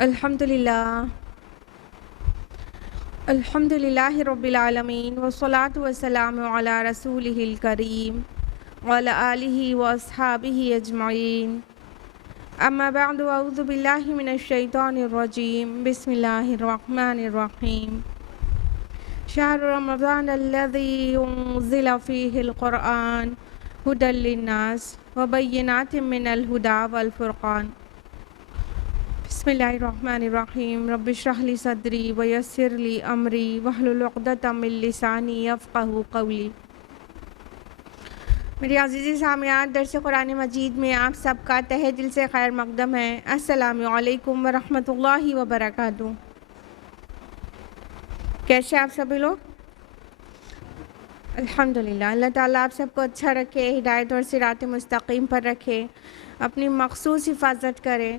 الحمدللہ الحمدللہ رب العالمین والصلاة والسلام علی رسولہ الکریم وعلی آلہ واصحابہ اجمعین اما بعد اعوذ باللہ من الشیطان الرجیم بسم اللہ الرحمن الرحیم شہر رمضان الذی انزل فیہ القرآن ھدی للناس وبینات من الھدی والفرقان بسم اللہ الرحمن الرحیم رب اشرح لی صدری ویسر لی امری واحلل عقدۃ من لسانی یفقہوا قولی۔ میری عزیزی سامعات، درس قرآن مجید میں آپ سب کا تہہ دل سے خیر مقدم ہے۔ السلام علیکم ورحمۃ اللہ وبرکاتہ۔ کیسے آپ سبھی لوگ؟ الحمدللہ، اللہ تعالیٰ آپ سب کو اچھا رکھے، ہدایت اور صراط مستقیم پر رکھے، اپنی مخصوص حفاظت کرے،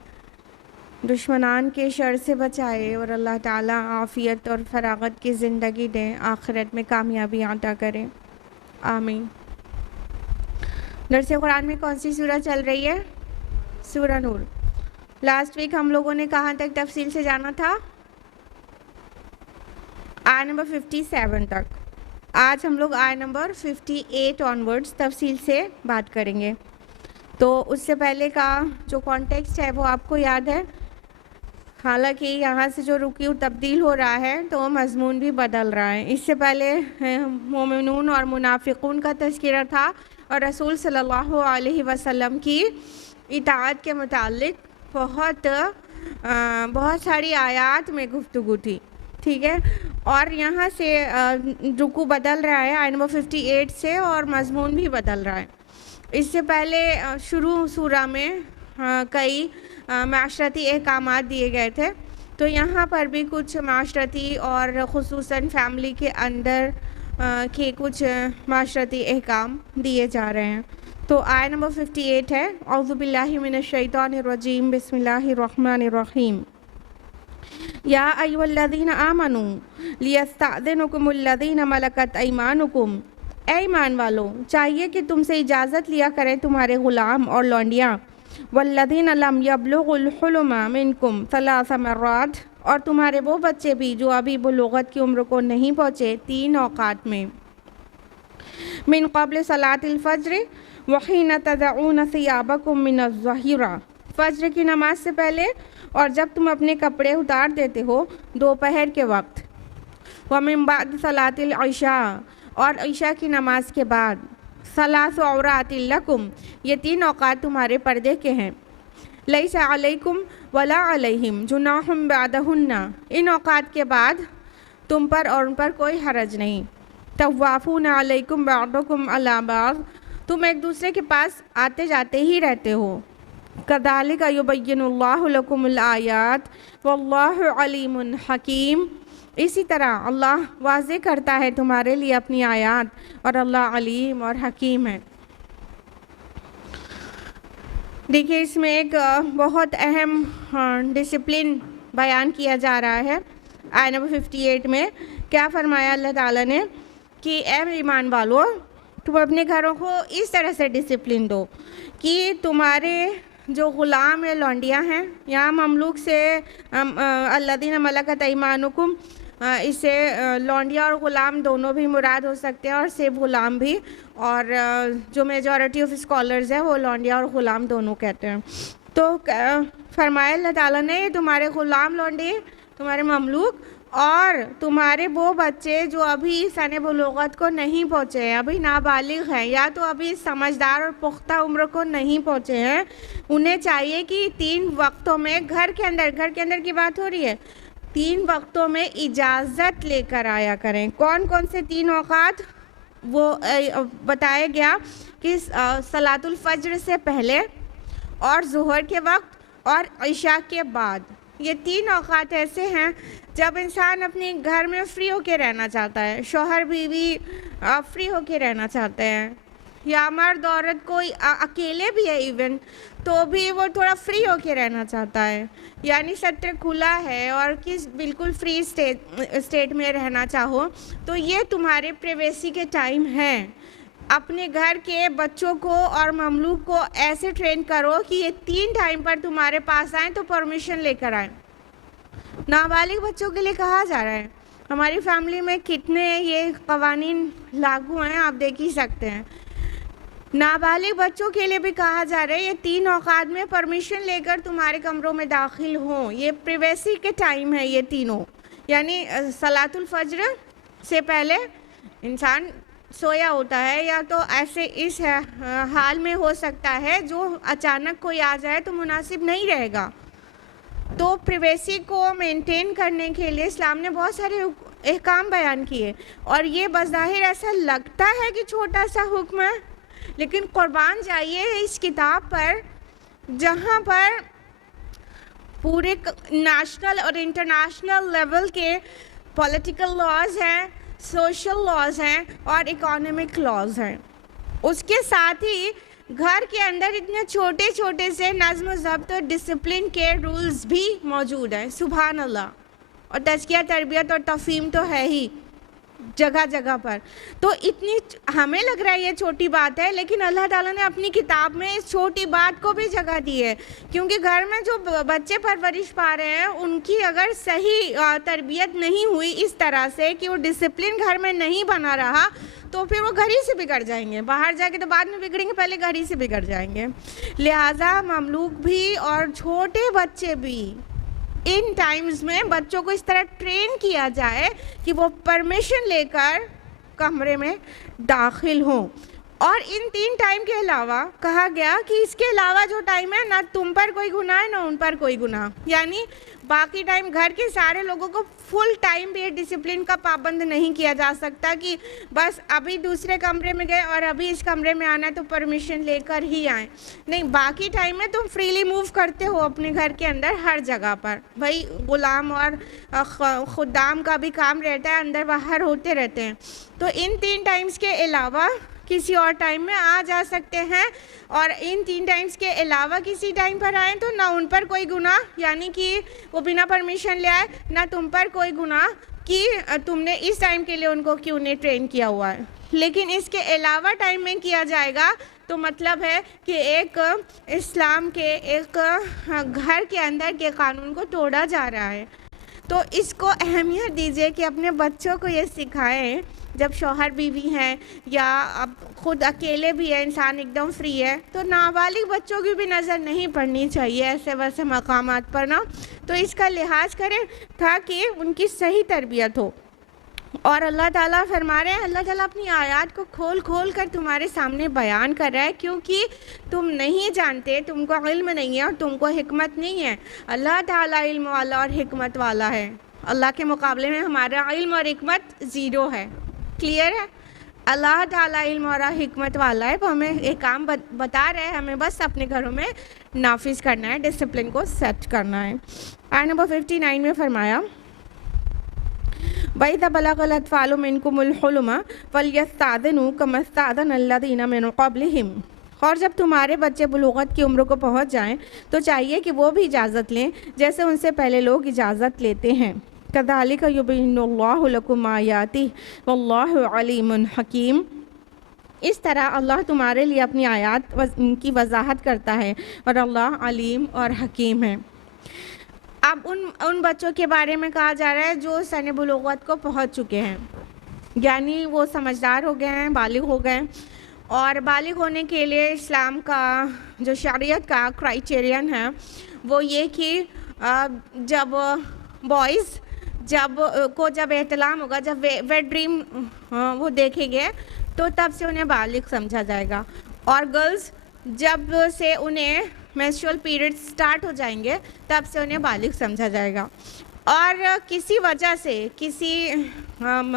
دشمنان کے شر سے بچائے اور اللہ تعالیٰ عافیت اور فراغت کی زندگی دے، آخرت میں کامیابی عطا کرے، آمین۔ درس قرآن میں کون سی سورہ چل رہی ہے؟ سورہ نور۔ لاسٹ ویک ہم لوگوں نے کہاں تک تفصیل سے جانا تھا؟ آیت نمبر 57 تک۔ آج ہم لوگ آیت نمبر 58 آنورڈز تفصیل سے بات کریں گے۔ تو اس سے پہلے کا جو کانٹیکسٹ ہے وہ آپ کو یاد ہے؟ حالانکہ یہاں سے جو رکوع تبدیل ہو رہا ہے تو مضمون بھی بدل رہا ہے۔ اس سے پہلے مومنون اور منافقون کا تذکرہ تھا اور رسول صلی اللہ علیہ وسلم کی اطاعت کے متعلق بہت ساری آیات میں گفتگو تھی، ٹھیک ہے؟ اور یہاں سے رکوع بدل رہا ہے آیت نمبر 58 سے، اور مضمون بھی بدل رہا ہے۔ اس سے پہلے شروع سورہ میں کئی معاشرتی احکامات دیے گئے تھے، تو یہاں پر بھی کچھ معاشرتی اور خصوصاً فیملی کے اندر کے کچھ معاشرتی احکام دیے جا رہے ہیں۔ تو آیت نمبر 58 ہے، اعوذ باللہ من الشیطان الرجیم، بسم اللہ الرحمن الرحیم۔ یا ایھا الذین آمنوا لیستأذنکم الذین ملکت ایمانکم، اے ایمان والو، چاہیے کہ تم سے اجازت لیا کریں تمہارے غلام اور لونڈیاں، والذین لم یبلغوا الحلم منکم ثلاث مرات، اور تمہارے وہ بچے بھی جو ابھی بلوغت کی عمر کو نہیں پہنچے 3 اوقات میں، من قبل صلاۃ الفجر وحین تضعون ثیابکم من الظہیرہ، فجر کی نماز سے پہلے اور جب تم اپنے کپڑے اتار دیتے ہو دوپہر کے وقت، ومن بعد صلاۃ العشاء، اور عشاء کی نماز کے بعد، ثلاث عورات لکم، یہ 3 اوقات تمہارے پردے کے ہیں، لیس علیکم ولا علیہم جناح بعدہن، ان اوقات کے بعد تم پر اور ان پر کوئی حرج نہیں، طوافون علیکم بعضکم علی بعض، تم ایک دوسرے کے پاس آتے جاتے ہی رہتے ہو، کذالک یبین اللہ لکم الآیات واللہ علیم حکیم، اسی طرح اللہ واضح کرتا ہے تمہارے لیے اپنی آیات اور اللہ علیم اور حکیم ہے۔ دیکھیے، اس میں ایک بہت اہم ڈسپلن بیان کیا جا رہا ہے۔ آیت نمبر 58 میں کیا فرمایا اللہ تعالیٰ نے کہ اے ایمان والو، تم اپنے گھروں کو اس طرح سے ڈسپلن دو کہ تمہارے جو غلام یا لونڈیاں ہیں، یہاں مملوک سے الذین ملکت ایمانکم، اس سے لونڈیا اور غلام دونوں بھی مراد ہو سکتے ہیں، اور صرف غلام بھی، اور جو میجورٹی آف اسکالرز ہیں وہ لونڈیا اور غلام دونوں کہتے ہیں۔ تو فرمایا اللہ تعالیٰ نے تمہارے غلام لونڈی، تمہارے مملوک، اور تمہارے وہ بچے جو ابھی سن بلوغت کو نہیں پہنچے ہیں، ابھی نابالغ ہیں، یا تو ابھی سمجھدار اور پختہ عمر کو نہیں پہنچے ہیں، انہیں چاہیے کہ 3 وقتوں میں گھر کے اندر کی بات ہو رہی ہے، 3 وقتوں میں اجازت لے کر آیا کریں۔ کون کون سے 3 اوقات؟ وہ بتایا گیا کہ صلاۃ الفجر سے پہلے اور ظہر کے وقت اور عشاء کے بعد، یہ 3 اوقات ایسے ہیں جب انسان اپنے گھر میں فری ہو کے رہنا چاہتا ہے، شوہر بیوی فری ہو کے رہنا چاہتے ہیں، یا مرد عورت کوئی اکیلے بھی ہے ایون تو بھی وہ تھوڑا فری ہو کے رہنا چاہتا ہے، یعنی سٹر کھلا ہے اور بالکل فری اسٹیٹ میں رہنا چاہو، تو یہ تمہارے پریویسی کے ٹائم ہیں۔ اپنے گھر کے بچوں کو اور مملوک کو ایسے ٹرین کرو کہ یہ 3 ٹائم پر تمہارے پاس آئیں تو پرمیشن لے کر آئیں۔ نابالغ بچوں کے لیے کہا جا رہا ہے. ہماری فیملی میں کتنے یہ قوانین لاگو ہیں آپ دیکھ ہی سکتے ہیں. نابالغ بچوں کے لیے بھی کہا جا رہا ہے یہ 3 اوقات میں پرمیشن لے کر تمہارے کمروں میں داخل ہوں. یہ پریویسی کے ٹائم ہے یہ تینوں، یعنی صلاۃ الفجر سے پہلے انسان سویا ہوتا ہے، یا تو ایسے اس حال میں ہو سکتا ہے جو اچانک کوئی آ جائے تو مناسب نہیں رہے گا. تو پریویسی کو مینٹین کرنے کے لیے اسلام نے بہت سارے احکام بیان کیے، اور یہ بظاہر ایسا لگتا ہے کہ چھوٹا سا حکم ہے، لیکن قربان جائیے اس کتاب پر جہاں پر پورے نیشنل اور انٹرنیشنل لیول کے پولیٹیکل لاز ہیں، سوشل لاز ہیں اور اکانومک لاز ہیں. اس کے ساتھ ہی گھر کے اندر اتنے چھوٹے چھوٹے سے نظم و ضبط اور ڈسپلن کے رولز بھی موجود ہیں. سبحان اللہ. اور تزکیہ، تربیت اور تفہیم تو ہے ہی جگہ جگہ پر. تو اتنی ہمیں لگ رہا ہے یہ چھوٹی بات ہے، لیکن اللہ تعالیٰ نے اپنی کتاب میں اس چھوٹی بات کو بھی جگہ دی ہے، کیونکہ گھر میں جو بچے پرورش پا رہے ہیں ان کی اگر صحیح تربیت نہیں ہوئی اس طرح سے کہ وہ ڈسپلن گھر میں نہیں بنا رہا تو پھر وہ گھر ہی سے بگڑ جائیں گے. باہر جا کے تو بعد میں بگڑیں گے، پہلے گھر ہی سے بگڑ جائیں گے. لہٰذا مملوک بھی اور چھوٹے بچے بھی ان ٹائمز میں بچوں کو اس طرح ٹرین کیا جائے کہ وہ پرمیشن لے کر کمرے میں داخل ہوں. اور ان 3 ٹائم کے علاوہ کہا گیا کہ اس کے علاوہ جو ٹائم ہے نہ تم پر کوئی گناہ ہے نہ ان پر کوئی گناہ، یعنی باقی ٹائم گھر کے سارے لوگوں کو فل ٹائم بھی ڈسپلن کا پابند نہیں کیا جا سکتا کہ بس ابھی دوسرے کمرے میں گئے اور ابھی اس کمرے میں آنا ہے تو پرمیشن لے کر ہی آئیں. نہیں، باقی ٹائم میں تم فریلی موو کرتے ہو اپنے گھر کے اندر ہر جگہ پر. بھائی غلام اور خدام کا بھی کام رہتا ہے، اندر باہر ہوتے رہتے ہیں. تو ان 3 ٹائمز کے علاوہ کسی اور ٹائم میں آ جا سکتے ہیں، اور ان 3 ٹائمز کے علاوہ کسی ٹائم پر آئیں تو نہ ان پر کوئی گناہ، یعنی کہ وہ بنا پرمیشن لے آئے، نہ تم پر کوئی گناہ کہ تم نے اس ٹائم کے لیے ان کو کیوں نہیں ٹرین کیا ہوا ہے. لیکن اس کے علاوہ ٹائم میں کیا جائے گا تو مطلب ہے کہ ایک اسلام کے ایک گھر کے اندر کے قانون کو توڑا جا رہا ہے. تو اس کو اہمیت دیجیے کہ اپنے بچوں کو یہ سکھائیں. جب شوہر بیوی ہیں یا اب خود اکیلے بھی ہے، انسان ایک دم فری ہے، تو نابالغ بچوں کی بھی نظر نہیں پڑنی چاہیے ایسے ویسے مقامات پر نا. تو اس کا لحاظ کریں تاکہ ان کی صحیح تربیت ہو. اور اللہ تعالیٰ فرما رہے ہیں، اللہ تعالیٰ اپنی آیات کو کھول کھول کر تمہارے سامنے بیان کر رہا ہے، کیونکہ تم نہیں جانتے، تم کو علم نہیں ہے اور تم کو حکمت نہیں ہے. اللہ تعالیٰ علم والا اور حکمت والا ہے. اللہ کے مقابلے میں ہمارا علم اور حکمت 0 ہے. کلیئر ہے؟ اللہ تعالیٰ علم اور حکمت والا ہے. وہ ہمیں ایک کام بتا رہے ہیں، ہمیں بس اپنے گھروں میں نافذ کرنا ہے، ڈسپلن کو سیٹ کرنا ہے. آیت نمبر 59 میں فرمایا وَإِذَا بَلَغَ الْأَطْفَالُ مِنْكُمُ الْحُلُمَ فَلْيَسْتَأْذِنُوا كَمَا اسْتَأْذَنَ الَّذِينَ مِنْ قَبْلِهِمْ. اور جب تمہارے بچے بلوغت کی عمر کو پہنچ جائیں تو چاہیے کہ وہ بھی اجازت لیں جیسے ان سے پہلے لوگ اجازت لیتے ہیں. كَذَلِكَ يُبَيِّنُ اللَّهُ لَكُمْ آيَاتِهِ وَاللَّهُ عَلِيمٌ حَكِيمٌ. اس طرح اللہ تمہارے لیے اپنی آیات کی وضاحت کرتا ہے اور اللہ علیم اور حکیم ہے. اب ان بچوں کے بارے میں کہا جا رہا ہے جو سن بلوغت کو پہنچ چکے ہیں، یعنی وہ سمجھدار ہو گئے ہیں، بالغ ہو گئے ہیں. اور بالغ ہونے کے لیے اسلام کا جو شریعت کا کرائیٹیرین ہے وہ یہ کہ جب بوائز جب احتلام ہوگا، جب ویٹ ڈریم وہ دیکھیں گے تو تب سے انہیں بالغ سمجھا جائے گا. اور گرلز جب سے انہیں مینسٹرول پیریڈ سٹارٹ ہو جائیں گے تب سے انہیں بالغ سمجھا جائے گا. اور کسی وجہ سے، کسی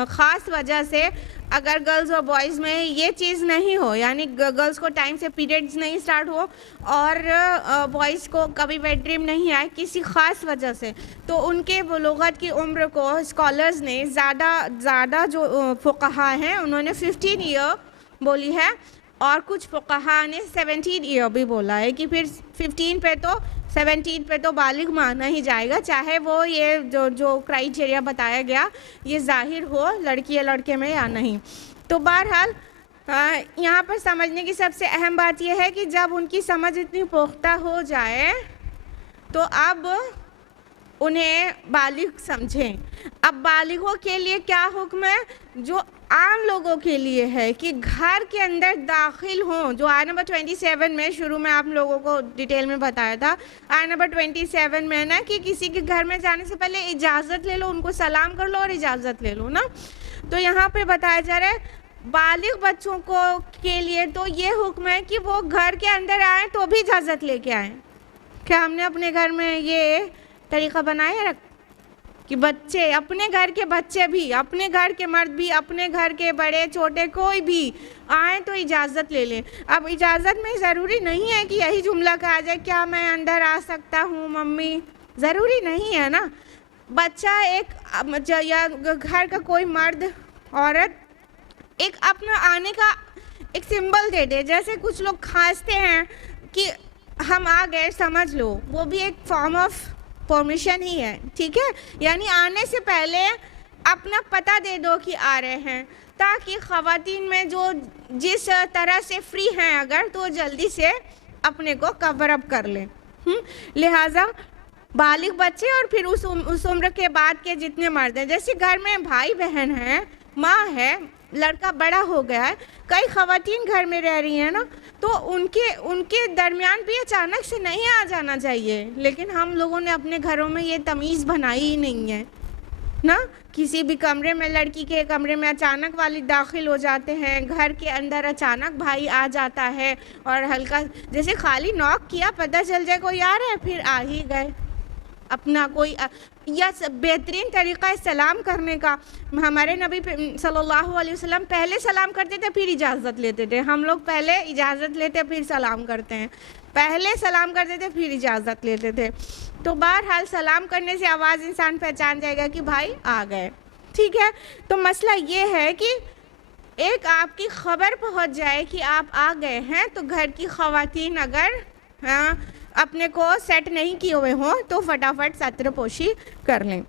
خاص وجہ سے اگر گرلز اور بوائز میں یہ چیز نہیں ہو، یعنی گرلز کو ٹائم سے پیریڈز نہیں سٹارٹ ہو اور بوائز کو کبھی ویٹ ڈریم نہیں آئے کسی خاص وجہ سے، تو ان کے بلوغت کی عمر کو اسکالرز نے زیادہ جو فقہا ہیں انہوں نے 15 ایئر بولی ہے، اور کچھ فقہا نے 17 ایئر بھی بولا ہے کہ پھر 15 پہ تو 17 پہ تو بالغ مانا ہی جائے گا، چاہے وہ یہ جو کرائیٹیریا بتایا گیا یہ ظاہر ہو لڑکی یا لڑکے میں یا نہیں. تو بہرحال یہاں پر سمجھنے کی سب سے اہم بات یہ ہے کہ جب ان کی سمجھ اتنی پختہ ہو جائے تو اب انہیں بالغ سمجھیں۔ اب بالغوں کے لیے کیا حکم ہے؟ جو عام لوگوں کے لیے ہے کہ گھر کے اندر داخل ہوں، جو آیت نمبر 27 میں شروع میں آپ لوگوں کو ڈیٹیل میں بتایا تھا، آیت نمبر 27 میں نا کہ کسی کے گھر میں جانے سے پہلے اجازت لے لو، ان کو سلام کر لو اور اجازت لے لو نا۔ تو یہاں پہ بتایا جا رہا ہے بالغ بچوں کو کے لیے تو یہ حکم ہے کہ وہ گھر کے اندر آئیں تو بھی اجازت لے کے آئیں۔ کیا ہم نے اپنے گھر میں یہ طریقہ بنایا کہ بچے، اپنے گھر کے بچے بھی، اپنے گھر کے مرد بھی، اپنے گھر کے بڑے چھوٹے کوئی بھی آئیں تو اجازت لے لیں؟ اب اجازت میں ضروری نہیں ہے کہ یہی جملہ کہا جائے کیا میں اندر آ سکتا ہوں ممی، ضروری نہیں ہے نا۔ بچہ ایک یا گھر کا کوئی مرد عورت ایک اپنا آنے کا ایک سمبل دے دے، جیسے کچھ لوگ کھانستے ہیں کہ ہم آ گئے سمجھ لو، وہ بھی ایک فارم آف پرمیشن ہی ہے، ٹھیک ہے؟ یعنی آنے سے پہلے اپنا پتہ دے دو کہ آ رہے ہیں، تاکہ خواتین میں جو جس طرح سے فری ہیں اگر تو جلدی سے اپنے کو کور اپ کر لیں۔ لہٰذا بالغ بچے اور پھر اس عمر کے بعد کے جتنے مرد ہیں، جیسے گھر میں بھائی بہن ہیں، ماں ہے، لڑکا بڑا ہو گیا ہے، کئی خواتین گھر میں رہ رہی ہیں نا، تو ان کے درمیان بھی اچانک سے نہیں آ جانا چاہیے، لیکن ہم لوگوں نے اپنے گھروں میں یہ تمیز بنائی ہی نہیں ہے نا۔ کسی بھی کمرے میں، لڑکی کے کمرے میں اچانک والد داخل ہو جاتے ہیں، گھر کے اندر اچانک بھائی آ جاتا ہے اور ہلکا جیسے خالی نوک کیا پتہ چل جائے کوئی آ رہا ہے پھر آ ہی گئے۔ اپنا کوئی یا بہترین طریقہ ہے سلام کرنے کا، ہمارے نبی صلی اللہ علیہ وسلم پہلے سلام کرتے تھے پھر اجازت لیتے تھے، ہم لوگ پہلے اجازت لیتے پھر سلام کرتے ہیں، پہلے سلام کرتے تھے پھر اجازت لیتے تھے۔ تو بہرحال سلام کرنے سے آواز انسان پہچان جائے گا کہ بھائی آ گئے، ٹھیک ہے؟ تو مسئلہ یہ ہے کہ ایک آپ کی خبر پہنچ جائے کہ آپ آ گئے ہیں، تو گھر کی خواتین اگر اپنے کو سیٹ نہیں کیے ہوئے ہوں تو فٹافٹ ستر پوشی کر لیں۔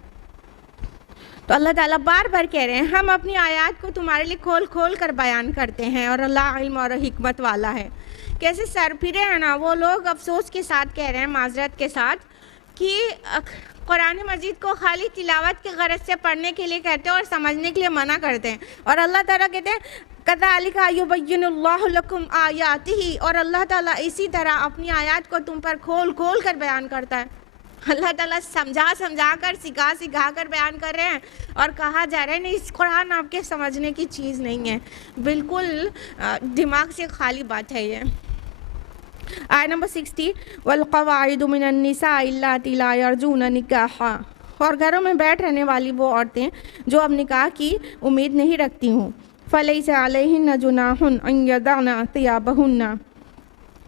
تو اللہ تعالیٰ بار بار کہہ رہے ہیں ہم اپنی آیات کو تمہارے لیے کھول کھول کر بیان کرتے ہیں اور اللہ علم اور حکمت والا ہے۔ کیسے سر پھرے ہیں نا وہ لوگ، افسوس کے ساتھ کہہ رہے ہیں، معذرت کے ساتھ، کہ قرآن مجید کو خالی تلاوت کے غرض سے پڑھنے کے لیے کہتے ہیں اور سمجھنے کے لیے منع کرتے ہیں، اور اللہ تعالیٰ کہتے ہیں کذالک یبین اللہ لکم آیاتہ، اور اللہ تعالیٰ اسی طرح اپنی آیات کو تم پر کھول کھول کر بیان کرتا ہے۔ اللہ تعالیٰ سمجھا کر سکھا کر بیان کر رہے ہیں، اور کہا جا رہا ہے نہیں اس قرآن آپ کے سمجھنے کی چیز نہیں ہے، بالکل دماغ سے خالی بات ہے یہ۔ آیت نمبر 60 والقواعد من النساء اللاتي لا يرجون نکاحا، اور گھروں میں بیٹھ رہنے والی وہ عورتیں جو اب نکاح کی امید نہیں رکھتی ہوں، فلیس علیہن جناح ان یضعن ثیابہن،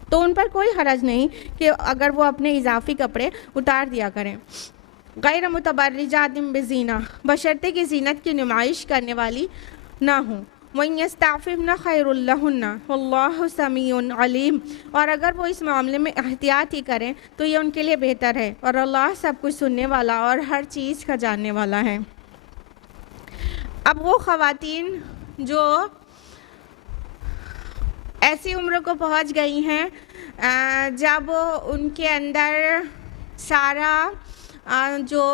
تو ان پر کوئی حرج نہیں کہ اگر وہ اپنے اضافی کپڑے اتار دیا کریں، غیر متبرجات بزینہ، بشرطے کہ زینت کی نمائش کرنے والی نہ ہوں، وَإِن يَسْتَعْفِفْنَ خَيْرٌ لَهُنَّ وَاللَّهُ سَمِيعٌ عَلِيمٌ، اور اگر وہ اس معاملے میں احتیاط ہی کریں تو یہ ان کے لیے بہتر ہے، اور اللہ سب کچھ سننے والا اور ہر چیز کا جاننے والا ہے۔ اب وہ خواتین جو ایسی عمر کو پہنچ گئی ہیں جب ان کے اندر سارا جو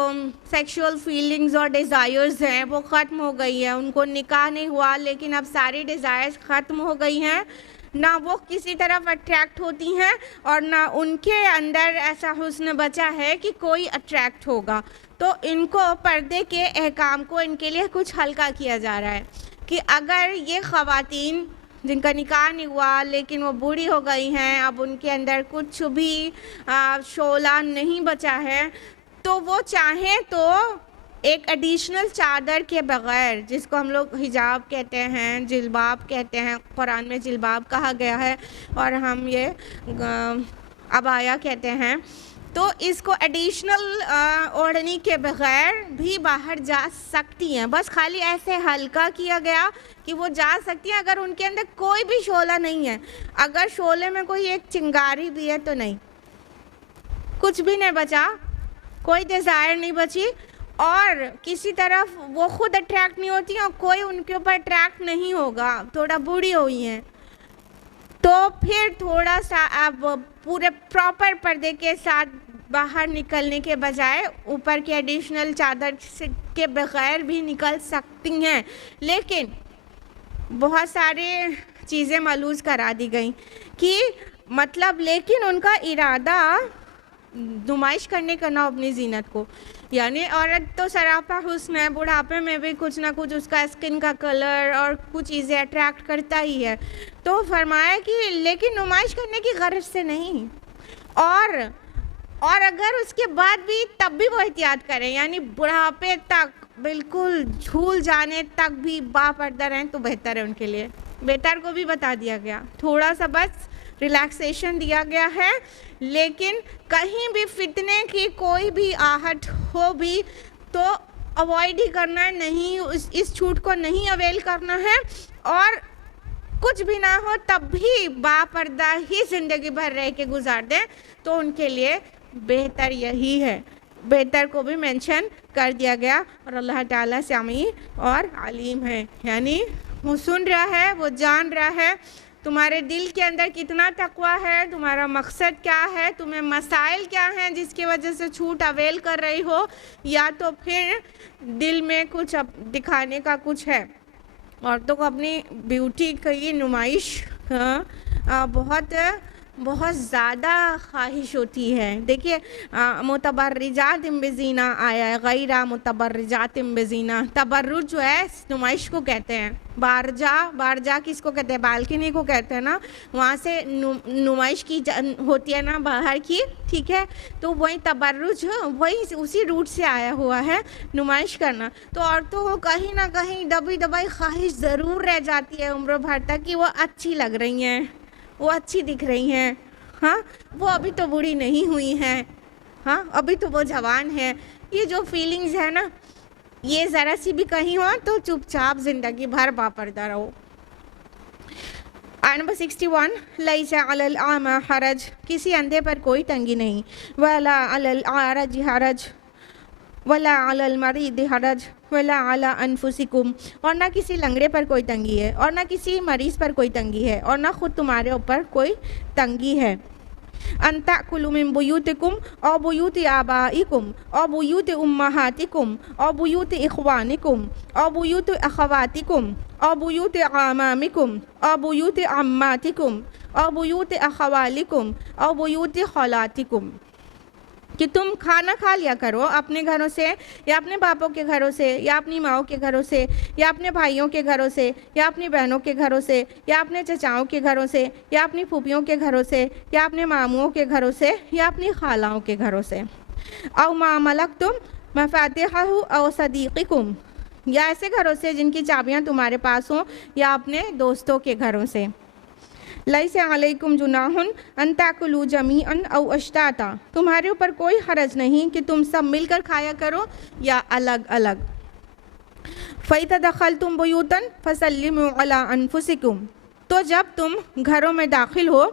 سیکشول فیلنگز اور ڈیزائرز ہیں وہ ختم ہو گئی ہیں، ان کو نکاح نہیں ہوا لیکن اب ساری ڈیزائرز ختم ہو گئی ہیں، نہ وہ کسی طرف اٹریکٹ ہوتی ہیں اور نہ ان کے اندر ایسا حسن بچا ہے کہ کوئی اٹریکٹ ہوگا، تو ان کو پردے کے احکام کو ان کے لیے کچھ ہلکا کیا جا رہا ہے کہ اگر یہ خواتین جن کا نکاح نہیں ہوا لیکن وہ بوڑھی ہو گئی ہیں، اب ان کے اندر کچھ بھی شعلہ نہیں بچا ہے، تو وہ چاہیں تو ایک ایڈیشنل چادر کے بغیر، جس کو ہم لوگ حجاب کہتے ہیں، جلباب کہتے ہیں، قرآن میں جلباب کہا گیا ہے اور ہم یہ عبایا کہتے ہیں، تو اس کو ایڈیشنل اوڑھنی کے بغیر بھی باہر جا سکتی ہیں، بس خالی ایسے ہلکا کیا گیا کہ وہ جا سکتی ہیں اگر ان کے اندر کوئی بھی شعلہ نہیں ہے، اگر شعلے میں کوئی ایک چنگاری بھی ہے تو نہیں، کچھ بھی نہیں بچا، کوئی ڈیزائر نہیں بچی، اور کسی طرف وہ خود اٹریکٹ نہیں ہوتی اور کوئی ان کے اوپر اٹریکٹ نہیں ہوگا، تھوڑا بوڑھی ہوئی ہیں، تو پھر تھوڑا سا اب پورے پراپر پردے کے ساتھ باہر نکلنے کے بجائے اوپر کے ایڈیشنل چادر کے بغیر بھی نکل سکتی ہیں، لیکن بہت سارے چیزیں ملوث کرا دی گئیں کہ مطلب، لیکن ان کا ارادہ نمائش کرنے کا نہ اپنی زینت کو، یعنی عورت تو سراپا حسن ہے، بڑھاپے میں بھی کچھ نہ کچھ اس کا اسکن کا کلر اور کچھ چیزیں اٹریکٹ کرتا ہی ہے، تو فرمایا کہ لیکن نمائش کرنے کی غرض سے نہیں، اور اگر اس کے بعد بھی تب بھی وہ احتیاط کریں، یعنی بڑھاپے تک بالکل جھول جانے تک بھی با پردہ رہیں تو بہتر ہے ان کے لیے۔ بہتر کو بھی بتا دیا گیا، تھوڑا سا بس ریلیکسیشن دیا گیا ہے، لیکن کہیں بھی فتنے کی کوئی بھی آہٹ ہو بھی تو اوائڈ ہی کرنا ہے، نہیں اس چھوٹ کو نہیں اویل کرنا ہے، اور کچھ بھی نہ ہو تب بھی با پردہ ہی زندگی بھر رہ کے گزار دیں تو ان کے لیے بہتر یہی ہے۔ بہتر کو بھی مینشن کر دیا گیا، اور اللہ تعالیٰ سمیع اور علیم ہے، یعنی وہ سن رہا ہے، وہ جان رہا ہے تمہارے دل کے اندر کتنا تقویٰ ہے، تمہارا مقصد کیا ہے، تمہیں مسائل کیا ہیں جس کی وجہ سے چھوٹ اویل کر رہی ہو، یا تو پھر دل میں کچھ دکھانے کا کچھ ہے۔ عورتوں کو اپنی بیوٹی کی نمائش بہت زیادہ خواہش ہوتی ہے۔ دیکھیے متبرجات بزینہ آیا ہے، غیر متبرجات بزینہ۔ تبرج جو ہے نمائش کو کہتے ہیں، بارجا کس کو کہتے ہیں؟ بالکنی کو کہتے ہیں نا، وہاں سے نمائش کی ہوتی ہے نا باہر کی، ٹھیک ہے، تو وہی تبرج وہی اسی روٹ سے آیا ہوا ہے، نمائش کرنا۔ تو عورتوں کو کہیں نہ کہیں دبی دبائی خواہش ضرور رہ جاتی ہے عمر بھر تک کہ وہ اچھی لگ رہی ہیں، وہ اچھی دکھ رہی ہیں، ہاں وہ ابھی تو بوڑھی نہیں ہوئی ہیں، ہاں ابھی تو وہ جوان ہے۔ یہ جو فیلنگز ہے نا، یہ ذرا سی بھی کہیں ہو تو چپ چاپ زندگی بھر با پردہ رہو۔ آیت نمبر 61، لیس علی الاعمی حرج، کسی اندھے پر کوئی تنگی نہیں، ولا علی الاعرج حرج ولا علی المریض حرج ولا علی انفسکم، اور نہ کسی لنگڑے پر کوئی تنگی ہے، اور نہ کسی مریض پر کوئی تنگی ہے، اور نہ خود تمہارے اوپر کوئی تنگی ہے۔ ان تأکلوا من بیوتکم او بیوت آبائکم او بیوت امہاتکم او بیوت اخوانکم او بیوت اخواتکم او بیوت اعمامکم او بیوت عماتکم او بیوت اخوالکم او بیوت خالاتکم، کہ تم کھانا کھا لیا کرو اپنے گھروں سے، یا اپنے باپوں کے گھروں سے، یا اپنی ماؤں کے گھروں سے، یا اپنے بھائیوں کے گھروں سے، یا اپنی بہنوں کے گھروں سے، یا اپنے چچاؤں کے گھروں سے، یا اپنی پھوپھیوں کے گھروں سے، یا اپنے ماموں کے گھروں سے، یا اپنی خالاؤں کے گھروں سے، او ما ملکتم مفاتحہ او صدیقکم، یا ایسے گھروں سے جن کی چابیاں تمہارے پاس ہوں، یا اپنے دوستوں کے گھروں سے۔ لیس علیکم جناح ان تاکلوا جمیعا او اشتاتا، تمہارے اوپر کوئی حرج نہیں کہ تم سب مل کر کھایا کرو یا الگ الگ۔ فَإِذَا دَخَلْتُمْ بُيُوتًا فَسَلِّمُوا عَلَىٰ أَنفُسِكُمْ، تو جب تم گھروں میں داخل ہو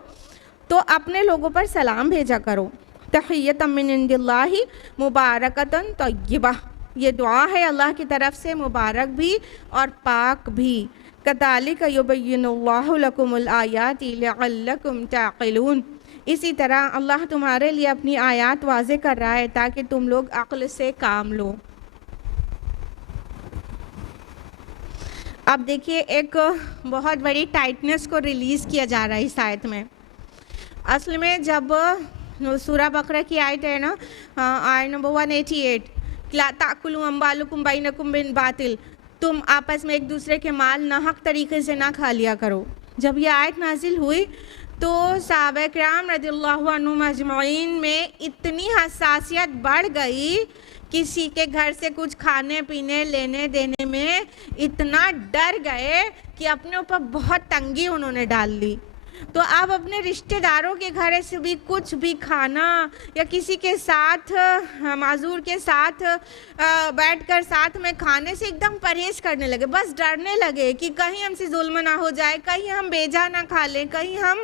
تو اپنے لوگوں پر سلام بھیجا کرو۔ تحیۃ من عند اللہ مبارکۃ طیبہ، یہ دعا ہے اللہ کی طرف سے، مبارک بھی اور پاک بھی۔ کذالک یبین اللہ لکم الآیات لعلکم تعقلون، اسی طرح اللہ تمہارے لیے اپنی آیات واضح کر رہا ہے تاکہ تم لوگ عقل سے کام لو۔ اب دیکھیے ایک بہت بڑی ٹائٹنس کو ریلیز کیا جا رہا ہے اس آیت میں۔ اصل میں جب سورہ بقرہ کی آیت ہے نا، آیت نمبر 188، لا تأکلوا اموالکم بینکم بالباطل، تم آپس میں ایک دوسرے کے مال ناحق طریقے سے نہ کھا لیا کرو۔ جب یہ آیت نازل ہوئی تو صحابہ کرام رضی اللہ عنہم اجمعین میں اتنی حساسیت بڑھ گئی، کسی کے گھر سے کچھ کھانے پینے لینے دینے میں اتنا ڈر گئے کہ اپنے اوپر بہت تنگی انہوں نے ڈال لی۔ تو اب اپنے رشتہ داروں کے گھر سے بھی کچھ بھی کھانا، یا کسی کے ساتھ معذور کے ساتھ بیٹھ کر ساتھ میں کھانے سے ایک دم پرہیز کرنے لگے، بس ڈرنے لگے کہ کہیں ہم سے ظلم نہ ہو جائے، کہیں ہم بیجا نہ کھا لیں، کہیں ہم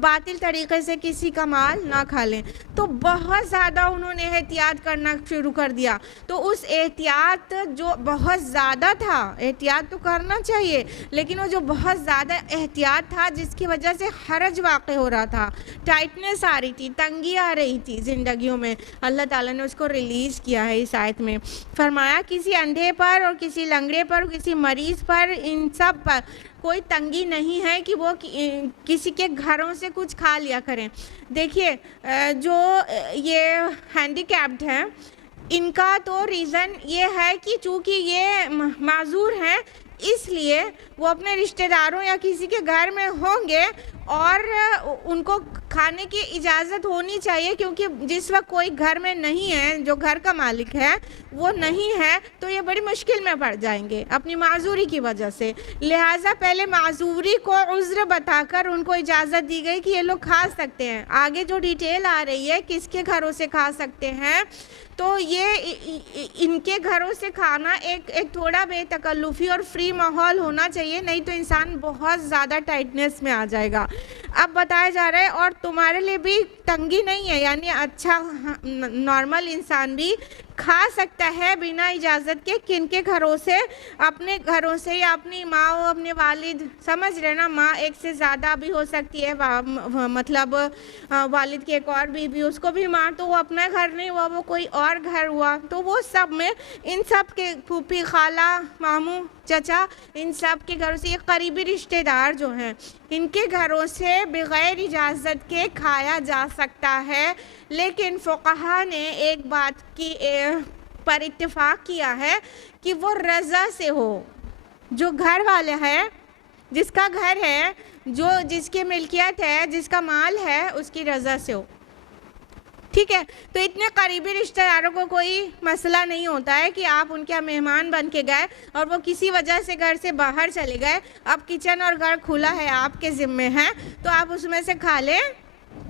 باطل طریقے سے کسی کا مال نہ کھا لیں۔ تو بہت زیادہ انہوں نے احتیاط کرنا شروع کر دیا۔ تو اس احتیاط جو بہت زیادہ تھا، احتیاط تو کرنا چاہیے، لیکن وہ جو بہت زیادہ احتیاط تھا جس کی وجہ سے حرج واقع ہو رہا تھا، ٹائٹنس آ رہی تھی، تنگی آ رہی تھی زندگیوں میں، اللہ تعالیٰ نے اس کو ریلیز کیا ہے اس آیت میں. فرمایا کسی اندھے پر اور کسی لنگڑے پر اور کسی مریض پر، ان سب پر کوئی تنگی نہیں ہے کہ وہ کسی کے گھروں سے کچھ کھا لیا کریں. دیکھیے جو یہ ہینڈی کیپڈ ہیں ان کا تو ریزن یہ ہے کہ چونکہ یہ معذور ہیں اس لیے وہ اپنے رشتہ داروں یا کسی کے گھر میں ہوں گے اور ان کو کھانے کی اجازت ہونی چاہیے، کیونکہ جس وقت کوئی گھر میں نہیں ہے، جو گھر کا مالک ہے وہ نہیں ہے، تو یہ بڑی مشکل میں پڑ جائیں گے اپنی معذوری کی وجہ سے. لہٰذا پہلے معذوری کو عذر بتا کر ان کو اجازت دی گئی کہ یہ لوگ کھا سکتے ہیں. آگے جو ڈیٹیل آ رہی ہے کس کے گھروں سے کھا سکتے ہیں، تو یہ ان کے گھروں سے کھانا ایک تھوڑا بے تکلفی اور فری ماحول ہونا چاہیے، نہیں تو انسان بہت زیادہ ٹائٹنس میں آ جائے گا. اب بتایا جا رہا ہے اور تمہارے لیے بھی تنگی نہیں ہے، یعنی اچھا نارمل انسان بھی کھا سکتا ہے بنا اجازت کے. کن کے گھروں سے؟ اپنے گھروں سے یا اپنی ماں و اپنے والد، سمجھ رہے نا، ماں ایک سے زیادہ بھی ہو سکتی ہے، مطلب والد کی ایک اور بیوی، اس کو بھی ماں، تو وہ اپنا گھر نہیں ہوا، وہ کوئی اور گھر ہوا، تو وہ سب میں ان سب کے پھوپھی، خالہ، ماموں، چچا، ان سب کے گھروں سے، یہ قریبی رشتہ دار جو ہیں ان کے گھروں سے بغیر اجازت کے کھایا جا سکتا ہے. لیکن فقہا نے ایک بات کی پر اتفاق کیا ہے کہ وہ رضا سے ہو، جو گھر والے ہیں، جس کا گھر ہے، جو جس کی ملکیت ہے، جس کا مال ہے، اس کی رضا سے ہو. ٹھیک ہے، تو اتنے قریبی رشتہ داروں کو کوئی مسئلہ نہیں ہوتا ہے کہ آپ ان کے مہمان بن کے گئے اور وہ کسی وجہ سے گھر سے باہر چلے گئے، اب کچن اور گھر کھلا ہے، آپ کے ذمے ہیں، تو آپ اس میں سے کھا لیں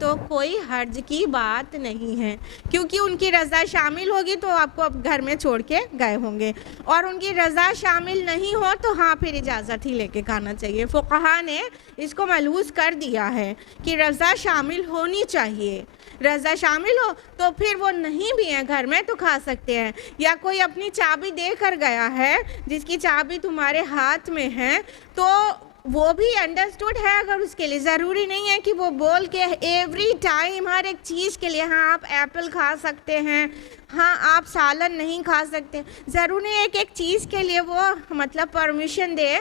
تو کوئی حرج کی بات نہیں ہے، کیونکہ ان کی رضا شامل ہوگی تو آپ کو اب گھر میں چھوڑ کے گئے ہوں گے، اور ان کی رضا شامل نہیں ہو تو ہاں پھر اجازت ہی لے کے کھانا چاہیے. فقہا نے اس کو ملحوظ کر دیا ہے کہ رضا شامل ہونی چاہیے. رضا شامل ہو تو پھر وہ نہیں بھی ہیں گھر میں تو کھا سکتے ہیں. یا کوئی اپنی چابی دے کر گیا ہے، جس کی چابی تمہارے ہاتھ میں ہے، تو وہ بھی انڈرسٹوڈ ہے. اگر اس کے لیے ضروری نہیں ہے کہ وہ بول کے ایوری ٹائم ہر ایک چیز کے لیے، ہاں آپ ایپل کھا سکتے ہیں، ہاں آپ سالن نہیں کھا سکتے، ضروری ہے ایک چیز کے لیے وہ مطلب پرمیشن دے.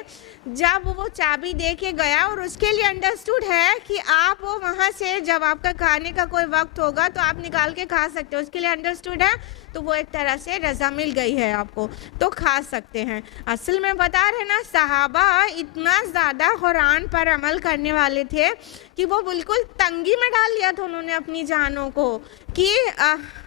جب وہ چابی دے کے گیا اور اس کے لیے انڈرسٹوڈ ہے کہ آپ وہ وہاں سے جب آپ کا کھانے کا کوئی وقت ہوگا تو آپ نکال کے کھا سکتے ہو، اس کے لیے انڈرسٹوڈ ہے، تو وہ ایک طرح سے رضا مل گئی ہے آپ کو، تو کھا سکتے ہیں. اصل میں بتا رہے نا، صحابہ اتنا زیادہ قرآن پر عمل کرنے والے تھے کہ وہ بالکل تنگی میں ڈال لیا تھا انہوں نے اپنی جانوں کو، کہ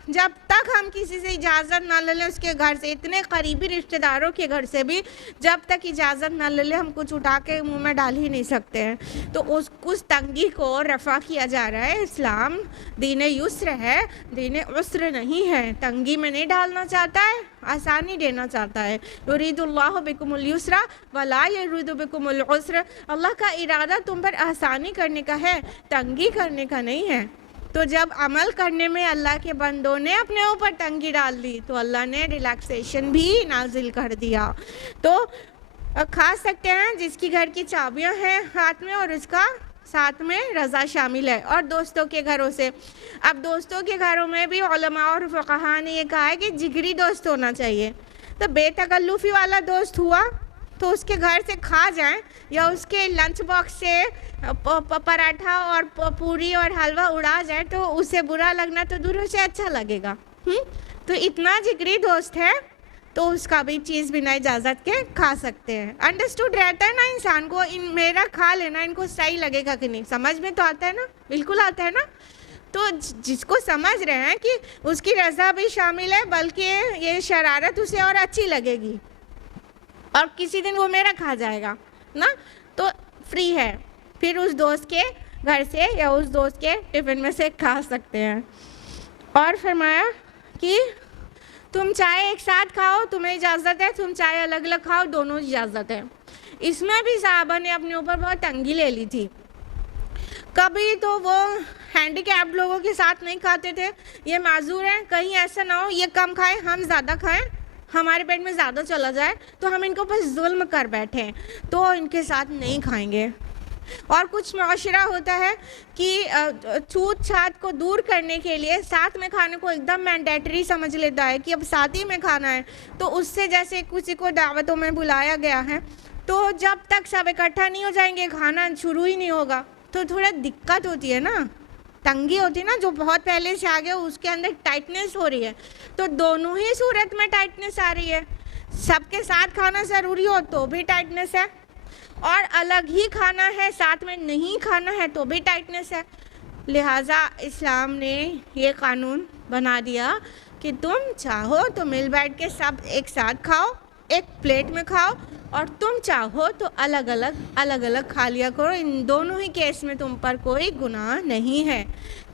جب تک ہم کسی سے اجازت نہ لے لیں، اس کے گھر سے، اتنے قریبی رشتہ داروں کے گھر سے بھی جب تک اجازت نہ لے لیں ہم کچھ اٹھا کے منہ میں ڈال ہی نہیں سکتے ہیں. تو اس تنگی کو رفع کیا جا رہا ہے. اسلام دین یسر ہے، دین عسر نہیں ہے. تنگی میں نہیں ڈالنا چاہتا ہے، آسانی دینا چاہتا ہے. یرید اللہ بکم اليسر ولا یرید بکم العسر. اللہ کا ارادہ تم پر آسانی کرنے کا ہے، تنگی کرنے کا نہیں ہے. تو جب عمل کرنے میں اللہ کے بندوں نے اپنے اوپر تنگی ڈال دی تو اللہ نے ریلیکسیشن بھی نازل کر دیا. تو کھا سکتے ہیں جس کی گھر کی چابیاں ہیں ہاتھ میں اور اس کا ساتھ میں رضا شامل ہے. اور دوستوں کے گھروں سے، اب دوستوں کے گھروں میں بھی علماء اور فقہا نے یہ کہا ہے کہ جگری دوست ہونا چاہیے. تو بے تکلفی والا دوست ہوا تو اس کے گھر سے کھا جائیں، یا اس کے لنچ باکس سے پراٹھا اور پوری اور حلوہ اڑا جائے تو اسے برا لگنا تو دور سے اچھا لگے گا. تو اتنا جگری دوست ہے تو اس کا بھی چیز بنا اجازت کے کھا سکتے ہیں. انڈرسٹوڈ رہتا ہے نا انسان کو، میرا کھا لینا ان کو صحیح لگے گا کہ نہیں، سمجھ میں تو آتا ہے نا، بالکل آتا ہے نا. تو جس کو سمجھ رہے ہیں کہ اس کی رضا بھی شامل ہے، بلکہ یہ شرارت اسے اور اچھی لگے گی اور کسی دن وہ میرا کھا جائے گا نا، تو فری ہے، پھر اس دوست کے گھر سے یا اس دوست کے ٹفن میں سے کھا سکتے ہیں. اور فرمایا کہ تم چائے ایک ساتھ کھاؤ، تمہیں اجازت ہے، تم چائے الگ الگ کھاؤ، دونوں اجازت ہے. اس میں بھی صحابہ نے اپنے اوپر بہت تنگی لے لی تھی. کبھی تو وہ ہینڈی کیپڈ لوگوں کے ساتھ نہیں کھاتے تھے، یہ معذور ہیں، کہیں ایسا نہ ہو یہ کم کھائیں ہم زیادہ کھائیں، ہمارے پیٹ میں زیادہ چلا جائے تو ہم ان کو بس ظلم کر بیٹھیں، تو ان کے ساتھ نہیں کھائیں گے. اور کچھ معاشرہ ہوتا ہے کہ چھوت چھات کو دور کرنے کے لیے ساتھ میں کھانے کو ایک دم مینڈیٹری سمجھ لیتا ہے کہ اب ساتھ ہی میں کھانا ہے. تو اس سے جیسے کسی کو دعوتوں میں بلایا گیا ہے تو جب تک سب اکٹھا نہیں ہو جائیں گے کھانا شروع ہی نہیں ہوگا. تو تھوڑا دقت ہوتی ہے نا, تنگی ہوتی ہے نا, جو بہت پہلے سے آگے اس کے اندر ٹائٹنس ہو رہی ہے. تو دونوں ہی صورت میں ٹائٹنس آ رہی ہے. سب کے ساتھ کھانا ضروری ہو تو بھی ٹائٹنس ہے, اور الگ ہی کھانا ہے ساتھ میں نہیں کھانا ہے تو بھی ٹائٹنس ہے. لہٰذا اسلام نے یہ قانون بنا دیا کہ تم چاہو تو مل بیٹھ کے سب ایک ساتھ کھاؤ, ایک پلیٹ میں کھاؤ, اور تم چاہو تو الگ الگ کھا لیا کرو. ان دونوں ہی کیس میں تم پر کوئی گناہ نہیں ہے.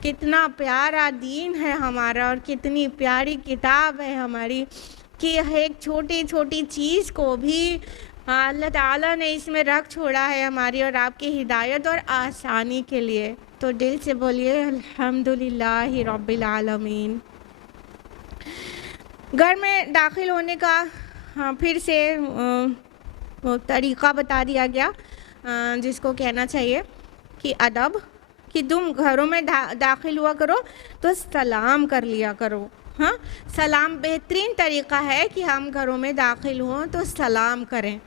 کتنا پیارا دین ہے ہمارا, اور کتنی پیاری کتاب ہے ہماری کہ ایک چھوٹی چھوٹی چیز کو بھی اللہ تعالیٰ نے اس میں رکھ چھوڑا ہے ہماری اور آپ کی ہدایت اور آسانی کے لیے. تو دل سے بولیے الحمدللہ رب العالمین. گھر میں داخل ہونے کا پھر سے طریقہ بتا دیا گیا جس کو کہنا چاہیے کہ ادب, کہ تم گھروں میں داخل ہوا کرو تو سلام کر لیا کرو. ہاں, سلام بہترین طریقہ ہے کہ ہم گھروں میں داخل ہوں تو سلام کریں.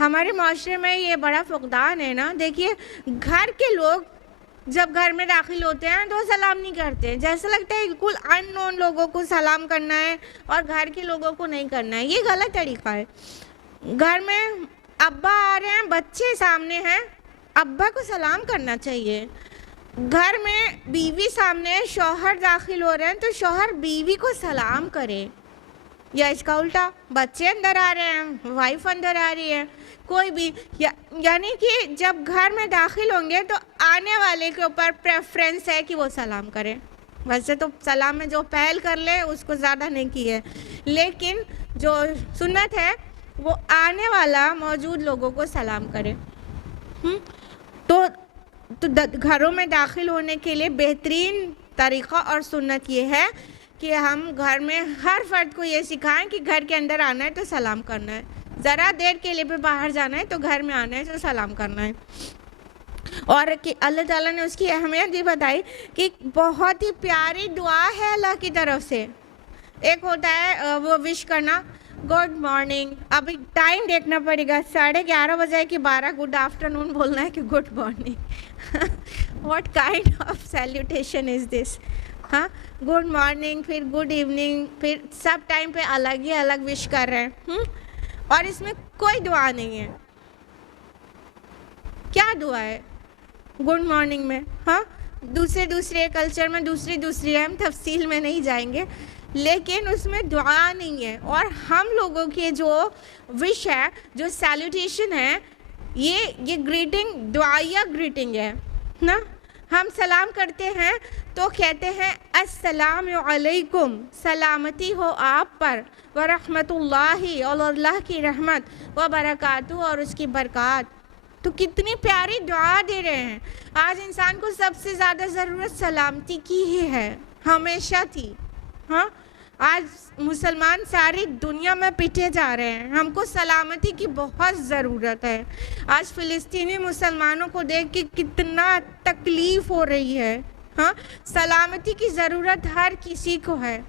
ہمارے معاشرے میں یہ بڑا فقدان ہے نا. دیکھیے گھر کے لوگ جب گھر میں داخل ہوتے ہیں تو سلام نہیں کرتے, جیسا لگتا ہے بالکل ان نون لوگوں کو سلام کرنا ہے اور گھر کے لوگوں کو نہیں کرنا ہے. یہ غلط طریقہ ہے. گھر میں ابا آ رہے ہیں, بچے سامنے ہیں, ابا کو سلام کرنا چاہیے. گھر میں بیوی سامنے ہے, شوہر داخل ہو رہے ہیں تو شوہر بیوی کو سلام کرے, یا اس کا الٹا بچے اندر آ رہے ہیں, وائف اندر آ رہی ہے, کوئی بھی, یعنی کہ جب گھر میں داخل ہوں گے تو آنے والے کے اوپر پریفرنس ہے کہ وہ سلام کرے. ویسے تو سلام میں جو پہل کر لے اس کو زیادہ نہیں کی ہے, لیکن جو سنت ہے وہ آنے والا موجود لوگوں کو سلام کرے. تو گھروں میں داخل ہونے کے لیے بہترین طریقہ اور سنت یہ ہے کہ ہم گھر میں ہر فرد کو یہ سکھائیں کہ گھر کے اندر آنا ہے تو سلام کرنا ہے, ذرا دیر کے لیے بھی باہر جانا ہے تو گھر میں آنا ہے تو سلام کرنا ہے. اور کہ اللہ تعالیٰ نے اس کی اہمیت بھی بتائی کہ بہت ہی پیاری دعا ہے اللہ کی طرف سے. ایک ہوتا ہے وہ وش کرنا, گڈ مارننگ. ابھی ٹائم دیکھنا پڑے گا, 11:30 بجے کہ 12 گڈ آفٹرنون بولنا ہے کہ good morning. What kind of salutation is this. ہاں, گڈ مارننگ, پھر گڈ ایوننگ, پھر سب ٹائم پہ الگ ہی الگ وش کر رہے ہیں, اور اس میں کوئی دعا نہیں ہے. کیا دعا ہے گڈ مارننگ میں؟ ہاں, دوسرے کلچر میں دوسری ہے, ہم تفصیل میں نہیں جائیں گے, لیکن اس میں دعا نہیں ہے. اور ہم لوگوں کے جو وش ہے, جو سیلیوٹیشن ہے, یہ گریٹنگ دعائیہ گریٹنگ ہے نا. ہم سلام کرتے ہیں تو کہتے ہیں السلام علیکم, سلامتی ہو آپ پر, ورحمۃ اللہ, اور اللہ کی رحمت, وبرکاتہ, اور اس کی برکات. تو کتنی پیاری دعا دے رہے ہیں. آج انسان کو سب سے زیادہ ضرورت سلامتی کی ہی ہے, ہمیشہ تھی. ہاں, آج مسلمان ساری دنیا میں پٹے جا رہے ہیں, ہم کو سلامتی کی بہت ضرورت ہے. آج فلسطینی مسلمانوں کو دیکھ کے کتنا تکلیف ہو رہی ہے. ہاں, سلامتی کی ضرورت ہر کسی کو ہے.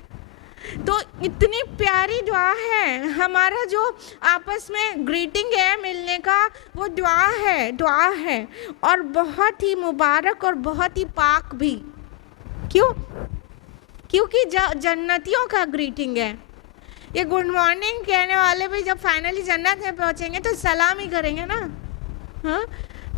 تو اتنی پیاری دعا ہے. ہمارا جو آپس میں گریٹنگ ہے ملنے کا, وہ دعا ہے, اور بہت ہی مبارک اور بہت ہی پاک بھی. کیونکہ جنتیوں کا گریٹنگ ہے. یہ گڈ مارننگ کہنے والے بھی جب فائنلی جنت میں پہنچیں گے تو سلام ہی کریں گے نا. ہاں,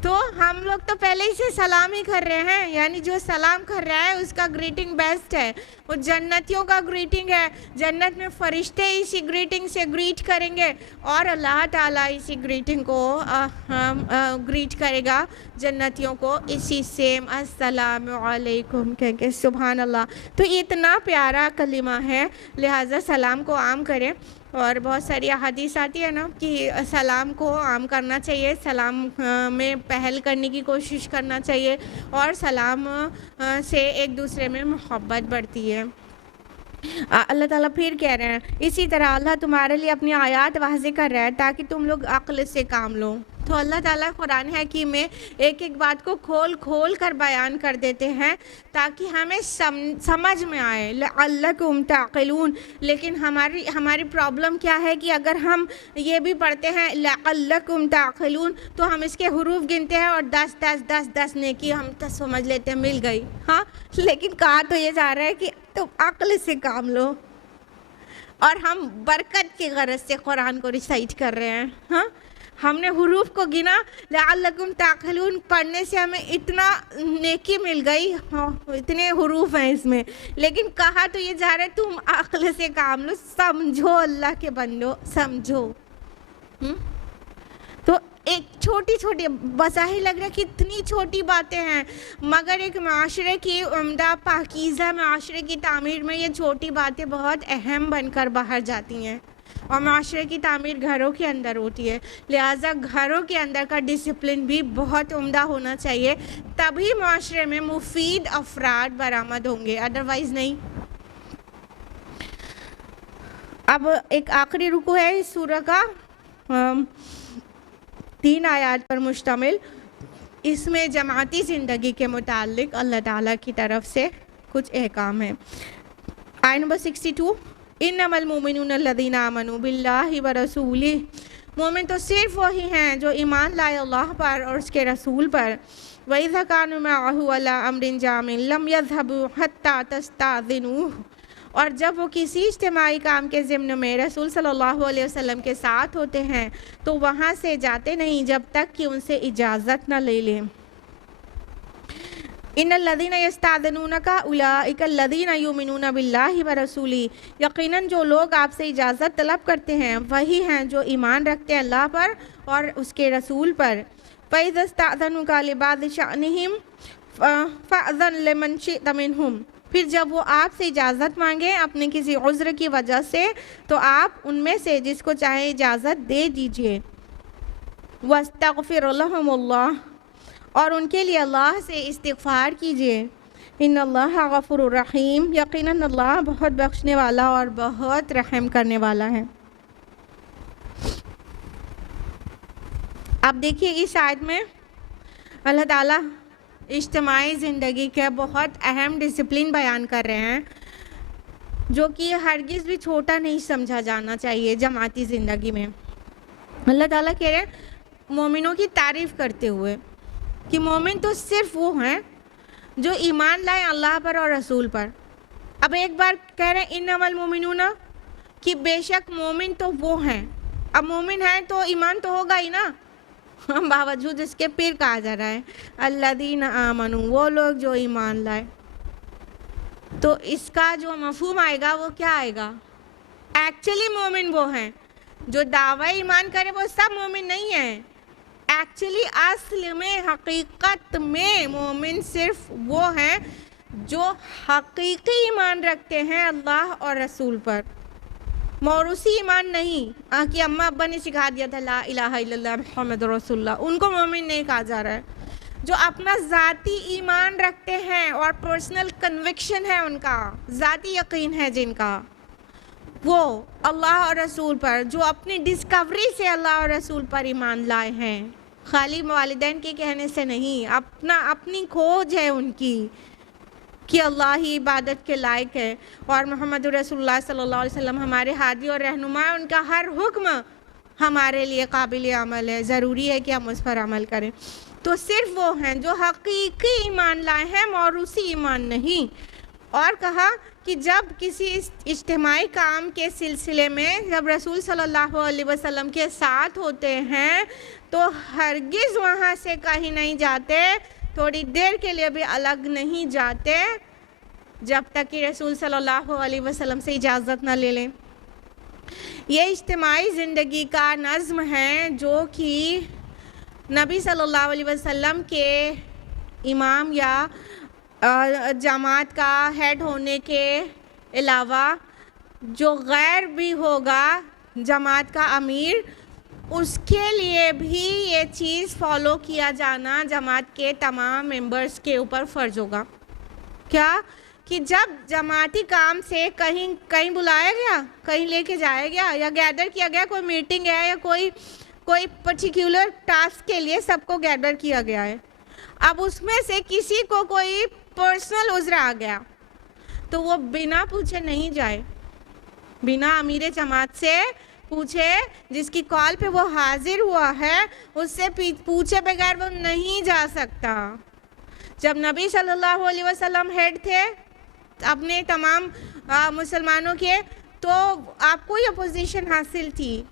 تو ہم لوگ تو پہلے ہی سے سلام ہی کر رہے ہیں, یعنی جو سلام کر رہا ہے اس کا گریٹنگ بیسٹ ہے. وہ جنتیوں کا گریٹنگ ہے. جنت میں فرشتے اسی گریٹنگ سے گریٹ کریں گے, اور اللہ تعالیٰ اسی گریٹنگ کو گریٹ کرے گا جنتیوں کو اسی سیم السلام علیکم کہہ کے. سبحان اللہ. تو یہ اتنا پیارا کلمہ ہے, لہٰذا سلام کو عام کریں. اور بہت ساری احادیث آتی ہے نا کہ سلام کو عام کرنا چاہیے, سلام میں پہل کرنے کی کوشش کرنا چاہیے, اور سلام سے ایک دوسرے میں محبت بڑھتی ہے. اللہ تعالیٰ پھر کہہ رہے ہیں, اسی طرح اللہ تمہارے لیے اپنی آیات واضح کر رہا ہے تاکہ تم لوگ عقل سے کام لو. تو اللہ تعالیٰ قرآن حکیم میں ایک ایک بات کو کھول کھول کر بیان کر دیتے ہیں تاکہ ہمیں سمجھ میں آئے لعلکم تعقلون. لیکن ہماری پرابلم کیا ہے کہ اگر ہم یہ بھی پڑھتے ہیں لعلکم تعقلون تو ہم اس کے حروف گنتے ہیں اور 10 10 10 10 نیکی ہم تو سمجھ لیتے ہیں مل گئی. ہاں لیکن کہا تو یہ جا رہا ہے کہ تم عقل سے کام لو، اور ہم برکت کی غرض سے قرآن کو ریسائٹ کر رہے ہیں. ہاں ہم نے حروف کو گنا، لعلکم تعقلون پڑھنے سے ہمیں اتنا نیکی مل گئی، اتنے حروف ہیں اس میں، لیکن کہا تو یہ جا رہا ہے تم عقل سے کام لو، سمجھو اللہ کے بندو سمجھو. تو ایک چھوٹی چھوٹی بظاہر لگ رہا ہے کہ اتنی چھوٹی باتیں ہیں، مگر ایک معاشرے کی عمدہ پاکیزہ معاشرے کی تعمیر میں یہ چھوٹی باتیں بہت اہم بن کر باہر جاتی ہیں. اور معاشرے کی تعمیر گھروں کے اندر ہوتی ہے، لہٰذا گھروں کے اندر کا ڈسپلن بھی بہت عمدہ ہونا چاہیے، تبھی معاشرے میں مفید افراد برآمد ہوں گے، ادروائز نہیں. اب ایک آخری رکوع ہے اس سورہ کا، 3 آیات پر مشتمل. اس میں جماعتی زندگی کے متعلق اللہ تعالیٰ کی طرف سے کچھ احکام ہیں. آیت نمبر 62، انما المؤمنون الذین آمنوا باللہ ورسولہ. مومن تو صرف وہی ہیں جو ایمان لائے اللہ پر اور اس کے رسول پر. وَإِذَا كَانُوا مَعَهُ عَلَىٰ أَمْرٍ جَامٍ لَمْ يَذْهَبُوا حَتَّىٰ تَسْتَأْذِنُوهُ. اور جب وہ کسی اجتماعی کام کے ضمن میں رسول صلی اللہ علیہ وسلم کے ساتھ ہوتے ہیں تو وہاں سے جاتے نہیں جب تک کہ ان سے اجازت نہ لے لیں. ان الذین یستأذنونک اولئک الذین یؤمنون باللہ ورسولہ. یقیناً جو لوگ آپ سے اجازت طلب کرتے ہیں وہی ہیں جو ایمان رکھتے ہیں اللہ پر اور اس کے رسول پر. فَإِذَا اسْتَأْذَنُوكَ لِبَعْضِ شَأْنِهِمْ فَأْذَن لِمَنْ شِئْتَ مِنْهُمْ. پھر جب وہ آپ سے اجازت مانگیں اپنے کسی عذر کی وجہ سے تو آپ ان میں سے جس کو چاہے اجازت دے دیجیے. وَاسْتَغْفِرْ لَهُمُ اللَّهُ. اور ان کے لیے اللہ سے استغفار کیجیے. ان اللہ غفور الرحیم. یقیناً اللہ بہت بخشنے والا اور بہت رحم کرنے والا ہے. اب دیکھیے اس آیت میں اللہ تعالیٰ اجتماعی زندگی کے بہت اہم ڈسپلن بیان کر رہے ہیں جو کہ ہرگز بھی چھوٹا نہیں سمجھا جانا چاہیے جماعتی زندگی میں. اللہ تعالیٰ کہہ رہے ہیں مومنوں کی تعریف کرتے ہوئے کہ مومن تو صرف وہ ہیں جو ایمان لائیں اللہ پر اور رسول پر. اب ایک بار کہہ رہے ہیں انما المؤمنون کہ بے شک مومن تو وہ ہیں. اب مومن ہیں تو ایمان تو ہوگا ہی نا، باوجود اس کے پھر کہا جا رہا ہے الذین آمنوا، وہ لوگ جو ایمان لائے. تو اس کا جو مفہوم آئے گا وہ کیا آئے گا؟ ایکچولی مومن وہ ہیں جو دعوی ایمان کرے، وہ سب مومن نہیں ہیں. ایکچولی اصل میں حقیقت میں مومن صرف وہ ہیں جو حقیقی ایمان رکھتے ہیں اللہ اور رسول پر، موروثی ایمان نہیں کہ اماں ابا نے سکھا دیا تھا لا الہ الا اللہ محمد رسول اللہ، ان کو مومن نہیں کہا جا رہا ہے. جو اپنا ذاتی ایمان رکھتے ہیں اور پرسنل کنوکشن ہے، ان کا ذاتی یقین ہے جن کا، وہ اللہ اور رسول پر، جو اپنی ڈسکوری سے اللہ اور رسول پر ایمان لائے ہیں، خالی والدین کے کہنے سے نہیں، اپنی کھوج ہے ان کی کہ اللہ ہی عبادت کے لائق ہے اور محمد رسول اللہ صلی اللہ علیہ وسلم ہمارے ہادی اور رہنما، ان کا ہر حکم ہمارے لیے قابل عمل ہے، ضروری ہے کہ ہم اس پر عمل کریں. تو صرف وہ ہیں جو حقیقی ایمان لائے ہیں، موروثی ایمان نہیں. اور کہا کہ جب کسی اجتماعی کام کے سلسلے میں جب رسول صلی اللہ علیہ وسلم کے ساتھ ہوتے ہیں تو ہرگز وہاں سے کہیں نہیں جاتے، تھوڑی دیر کے لیے بھی الگ نہیں جاتے جب تک کہ رسول صلی اللہ علیہ وسلم سے اجازت نہ لے لیں. یہ اجتماعی زندگی کا نظم ہے جو کہ نبی صلی اللہ علیہ وسلم کے امام یا جماعت کا ہیڈ ہونے کے علاوہ جو غیر بھی ہوگا جماعت کا امیر، اس کے لیے بھی یہ چیز فالو کیا جانا جماعت کے تمام ممبرز کے اوپر فرض ہوگا. کیا کہ جب جماعتی کام سے کہیں بلایا گیا، کہیں لے کے جایا گیا یا گیدر کیا گیا، کوئی میٹنگ ہے یا کوئی کوئی پرٹیکولر ٹاسک کے لیے سب کو گیدر کیا گیا ہے. اب اس میں سے کسی کو کوئی پرسنل عذر آ گیا تو وہ بنا پوچھے نہیں جائے, بنا امیر جماعت سے پوچھے, جس کی کال پہ وہ حاضر ہوا ہے اس سے پوچھے بغیر وہ نہیں جا سکتا. جب نبی صلی اللہ علیہ وسلم ہیڈ تھے اپنے تمام مسلمانوں کے, تو آپ کو یہ پوزیشن حاصل تھی,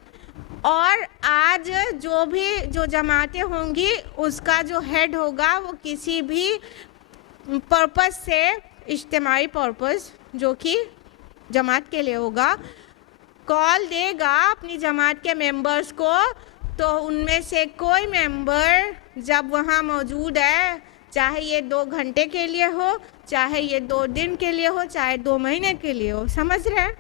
اور آج جو جماعتیں ہوں گی اس کا جو ہیڈ ہوگا وہ کسی بھی پرپس سے, اجتماعی پرپس جو کہ جماعت کے لیے ہوگا, کال دے گا اپنی جماعت کے ممبرز کو, تو ان میں سے کوئی ممبر جب وہاں موجود ہے, چاہے یہ 2 گھنٹے کے لیے ہو, چاہے یہ 2 دن کے لیے ہو, چاہے 2 مہینے کے لیے ہو, سمجھ رہے ہیں,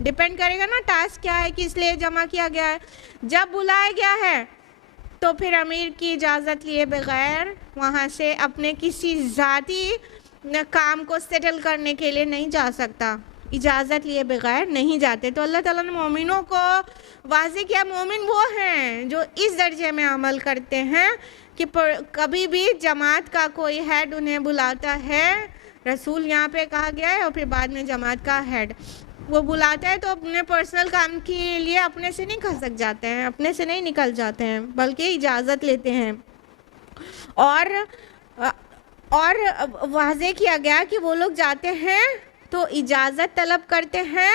ڈیپینڈ کرے گا نا ٹاسک کیا ہے, کس لیے جمع کیا گیا ہے. جب بلایا گیا ہے تو پھر امیر کی اجازت لیے بغیر وہاں سے اپنے کسی ذاتی کام کو سیٹل کرنے کے لیے نہیں جا سکتا, اجازت لیے بغیر نہیں جاتے. تو اللہ تعالیٰ نے مومنوں کو واضح کیا, مومن وہ ہیں جو اس درجے میں عمل کرتے ہیں کہ کبھی بھی جماعت کا کوئی ہیڈ انہیں بلاتا ہے, رسول یہاں پہ کہا گیا ہے, اور پھر بعد میں جماعت کا ہیڈ وہ بلاتا ہے تو اپنے پرسنل کام کے لیے اپنے سے نہیں کھسک جاتے ہیں, اپنے سے نہیں نکل جاتے ہیں, بلکہ اجازت لیتے ہیں. اور واضح کیا گیا کہ وہ لوگ جاتے ہیں تو اجازت طلب کرتے ہیں,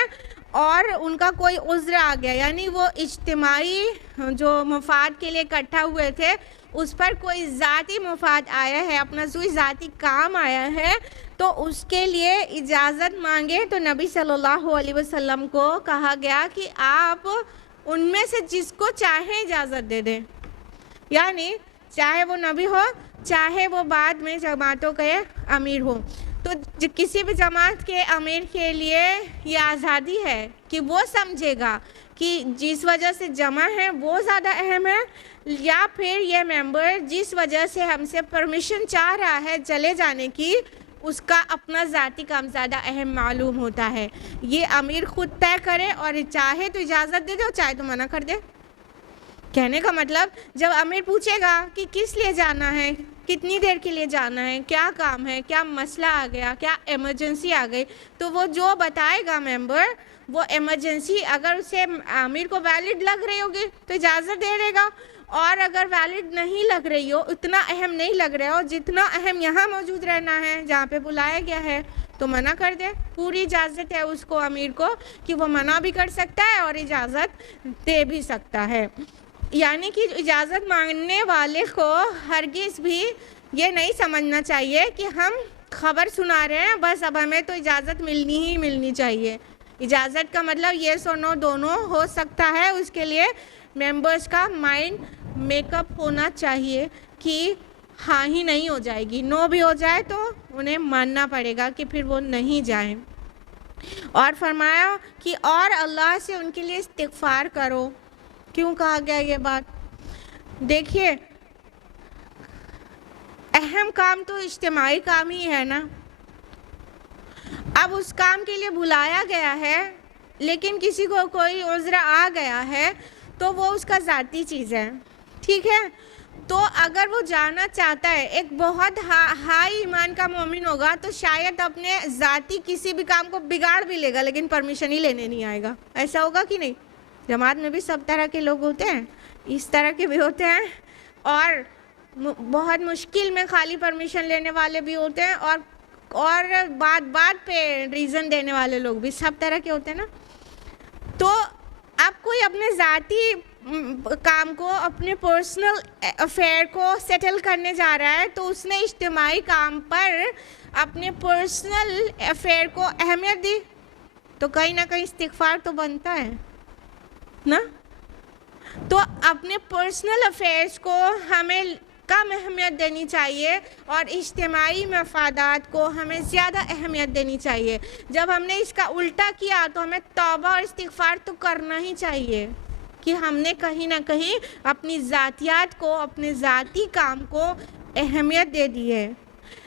اور ان کا کوئی عذر آ گیا, یعنی وہ اجتماعی جو مفاد کے لیے اکٹھا ہوئے تھے اس پر کوئی ذاتی مفاد آیا ہے, اپنا کوئی ذاتی کام آیا ہے, تو اس کے لیے اجازت مانگے. تو نبی صلی اللہ علیہ وسلم کو کہا گیا کہ آپ ان میں سے جس کو چاہیں اجازت دے دیں, یعنی چاہے وہ نبی ہو, چاہے وہ بعد میں جماعتوں کے امیر ہو. تو کسی بھی جماعت کے امیر کے لیے یہ آزادی ہے کہ وہ سمجھے گا کہ جس وجہ سے جمع ہے وہ زیادہ اہم ہے, یا پھر یہ ممبر جس وجہ سے ہم سے پرمیشن چاہ رہا ہے چلے جانے کی, اس کا اپنا ذاتی کام زیادہ اہم معلوم ہوتا ہے. یہ امیر خود طے کرے, اور چاہے تو اجازت دے دے اور چاہے تو منع کر دے. کہنے کا مطلب جب امیر پوچھے گا کہ کس لیے جانا ہے, کتنی دیر کے لیے جانا ہے, کیا کام ہے, کیا مسئلہ آ گیا, کیا ایمرجنسی آ گئی, تو وہ جو بتائے گا ممبر, وہ ایمرجنسی اگر اسے امیر کو ویلڈ لگ رہی ہوگی تو اجازت دے دے گا, اور اگر ویلڈ نہیں لگ رہی ہو, اتنا اہم نہیں لگ رہا ہو جتنا اہم یہاں موجود رہنا ہے جہاں پہ بلایا گیا ہے, تو منع کر دے. پوری اجازت ہے اس کو, امیر کو, کہ وہ منع بھی کر سکتا ہے اور اجازت دے بھی سکتا ہے. یعنی کہ اجازت مانگنے والے کو ہرگز بھی یہ نہیں سمجھنا چاہیے کہ ہم خبر سنا رہے ہیں بس, اب ہمیں تو اجازت ملنی چاہیے. اجازت کا مطلب یس اور نو دونوں ہو سکتا ہے, اس کے لیے ممبرس کا مائنڈ میک اپ ہونا چاہیے کہ ہاں ہی نہیں ہو جائے گی, نو بھی ہو جائے تو انہیں ماننا پڑے گا کہ پھر وہ نہیں جائیں. اور فرمایا کہ اور اللہ سے ان کے لیے استغفار کرو. کیوں کہا گیا یہ بات؟ دیکھیے, اہم کام تو اجتماعی کام ہی ہے نا. اب اس کام کے لیے بلایا گیا ہے, لیکن کسی کو کوئی عذر آ گیا ہے تو وہ اس کا ذاتی چیز ہے, ٹھیک ہے. تو اگر وہ جانا چاہتا ہے, ایک بہت ہائی ایمان کا مومن ہوگا تو شاید اپنے ذاتی کسی بھی کام کو بگاڑ بھی لے گا, لیکن پرمیشن ہی لینے نہیں آئے گا. ایسا ہوگا کہ نہیں؟ جماعت میں بھی سب طرح کے لوگ ہوتے ہیں, اس طرح کے بھی ہوتے ہیں, اور بہت مشکل میں خالی پرمیشن لینے والے بھی ہوتے ہیں, اور بات پہ ریزن دینے والے لوگ بھی سب طرح کے ہوتے ہیں نا. تو اب کوئی اپنے ذاتی کام کو, اپنے پرسنل افیئر کو سیٹل کرنے جا رہا ہے, تو اس نے اجتماعی کام پر اپنے پرسنل افیئر کو اہمیت دی, تو کہیں نہ کہیں استغفار تو بنتا ہے نا. تو اپنے پرسنل افیئرس کو ہمیں کم اہمیت دینی چاہیے, اور اجتماعی مفادات کو ہمیں زیادہ اہمیت دینی چاہیے. جب ہم نے اس کا الٹا کیا تو ہمیں توبہ اور استغفار تو کرنا ہی چاہیے کہ ہم نے کہیں نہ کہیں اپنی ذاتیات کو, اپنے ذاتی کام کو اہمیت دے دی ہے.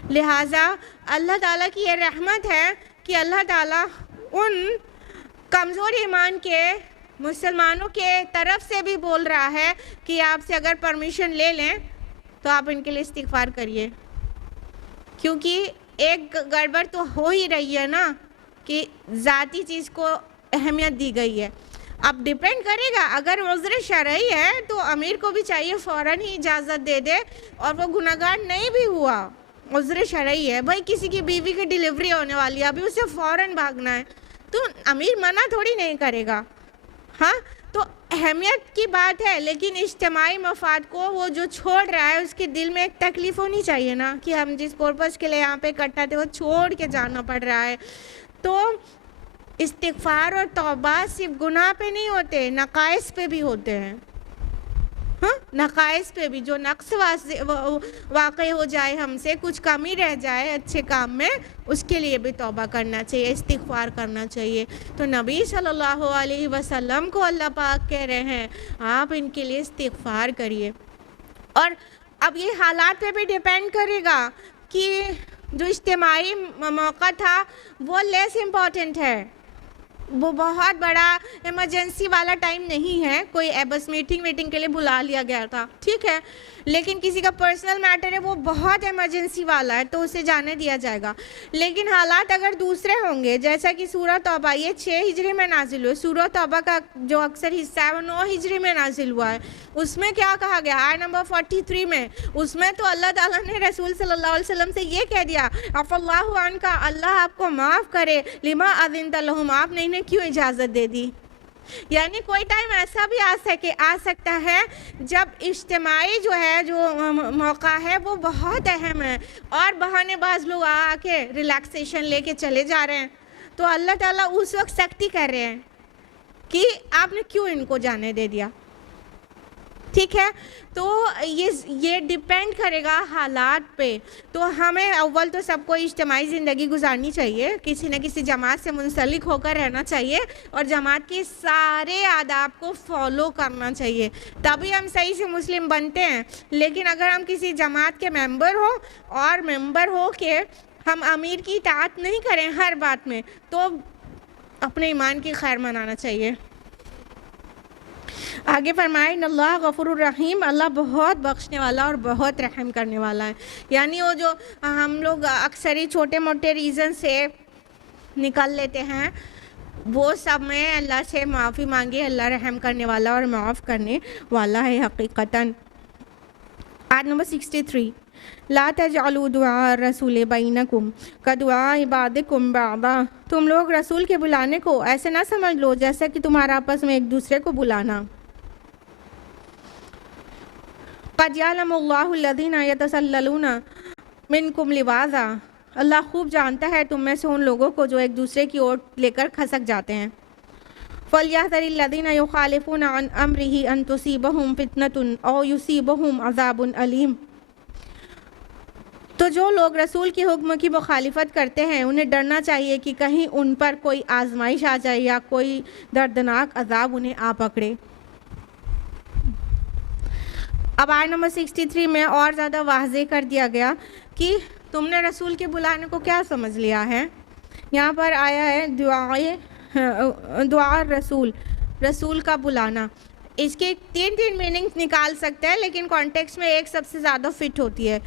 لہٰذا اللہ تعالیٰ کی یہ رحمت ہے کہ اللہ تعالیٰ ان کمزور ایمان کے مسلمانوں کے طرف سے بھی بول رہا ہے کہ آپ سے اگر پرمیشن لے لیں تو آپ ان کے لیے استغفار کریے، کیونکہ ایک گڑبڑ تو ہو ہی رہی ہے نا کہ ذاتی چیز کو اہمیت دی گئی ہے۔ اب ڈیپینڈ کرے گا، اگر عذر شرعی ہے تو امیر کو بھی چاہیے فوراً ہی اجازت دے دے، اور وہ گناہگار نہیں بھی ہوا، عذر شرعی ہے، بھائی کسی کی بیوی کی ڈیلیوری ہونے والی ہے، ابھی اسے فوراً بھاگنا ہے تو امیر منع تھوڑی نہیں کرے گا۔ ہاں تو اہمیت کی بات ہے، لیکن اجتماعی مفاد کو وہ جو چھوڑ رہا ہے اس کے دل میں ایک تکلیف ہونی چاہیے نا کہ ہم جس پرپس کے لیے یہاں پہ اکٹھا تھے وہ چھوڑ کے جانا پڑ رہا ہے۔ تو استغفار اور توبہ صرف گناہ پہ نہیں ہوتے، نقائص پہ بھی ہوتے ہیں۔ ہاں نقائص پہ بھی، جو نقص واقع ہو جائے ہم سے، کچھ کمی رہ جائے اچھے کام میں، اس کے لیے بھی توبہ کرنا چاہیے، استغفار کرنا چاہیے۔ تو نبی صلی اللہ علیہ وسلم کو اللہ پاک کہہ رہے ہیں آپ ان کے لیے استغفار کریے۔ اور اب یہ حالات پہ بھی ڈیپینڈ کرے گا کہ جو اجتماعی موقع تھا وہ لیس امپورٹنٹ ہے، وہ بہت بڑا ایمرجنسی والا ٹائم نہیں ہے، کوئی بس میٹنگ کے لیے بلا لیا گیا تھا، ٹھیک ہے، لیکن کسی کا پرسنل میٹر ہے وہ بہت ایمرجنسی والا ہے تو اسے جانے دیا جائے گا۔ لیکن حالات اگر دوسرے ہوں گے، جیسا کہ سورہ توبہ یہ 6 ہجری میں نازل ہوئے، سورہ توبہ کا جو اکثر حصہ ہے وہ 9 ہجری میں نازل ہوا ہے، اس میں کیا کہا گیا آیت نمبر 43 میں، اس میں تو اللہ تعالیٰ نے رسول صلی اللہ علیہ وسلم سے یہ کہہ دیا عفا اللہ عنک، اللہ آپ کو معاف کرے، لما اذنت لہم، آپ نے انہیں کیوں اجازت دے دی۔ یعنی کوئی ٹائم ایسا بھی آ سکتا ہے جب اجتماعی جو ہے جو موقع ہے وہ بہت اہم ہے، اور بہانے باز لوگ آ کے ریلیکسیشن لے کے چلے جا رہے ہیں، تو اللہ تعالیٰ اس وقت سختی کر رہے ہیں کہ آپ نے کیوں ان کو جانے دے دیا، ٹھیک ہے۔ تو یہ ڈیپینڈ کرے گا حالات پہ۔ تو ہمیں اول تو سب کو اجتماعی زندگی گزارنی چاہیے، کسی نہ کسی جماعت سے منسلک ہو کر رہنا چاہیے، اور جماعت کے سارے آداب کو فالو کرنا چاہیے، تبھی ہم صحیح سے مسلم بنتے ہیں۔ لیکن اگر ہم کسی جماعت کے ممبر ہو کے ہم امیر کی اطاعت نہیں کریں ہر بات میں، تو اپنے ایمان کی خیر منانا چاہیے۔ آگے فرمائے ان اللہ غفور الرحیم، اللہ بہت بخشنے والا اور بہت رحم کرنے والا ہے۔ یعنی وہ جو ہم لوگ اکثر ہی چھوٹے موٹے ریزن سے نکل لیتے ہیں، وہ سب میں اللہ سے معافی مانگے، اللہ رحم کرنے والا اور معاف کرنے والا ہے حقیقتاً۔ آیت نمبر 63 لا تجعلوا دعاء الرسول بینکم کدعاء بعضکم بعضا، تم لوگ رسول کے بلانے کو ایسے نہ سمجھ لو جیسا کہ تمہارا آپس میں ایک دوسرے کو بلانا۔ قد یعلم اللہ الذین یتسللون منکم لواذا، اللہ خوب جانتا ہے تم میں سے ان لوگوں کو جو ایک دوسرے کی اوٹ لے کر کھسک جاتے ہیں۔ فَلْيَحْذَرِ الَّذِينَ يُخَالِفُونَ عَنْ أَمْرِهِ أَن تُصِيبَهُمْ فِتْنَةٌ أَوْ يُصِيبَهُمْ عَذَابٌ أَلِيمٌ، تو جو لوگ رسول کے حکم کی مخالفت کرتے ہیں انہیں ڈرنا چاہیے کہ کہیں ان پر کوئی آزمائش آ جائے یا کوئی دردناک عذاب انہیں آ پکڑے۔ اب آیت نمبر 63 میں اور زیادہ واضح کر دیا گیا کہ تم نے رسول کے بلانے کو کیا سمجھ لیا ہے۔ یہاں پر آیا ہے دعا رسول، رسول کا بلانا۔ اس کے تین میننگ نکال سکتے ہیں، لیکن کانٹیکس میں ایک سب سے زیادہ فٹ ہوتی ہے۔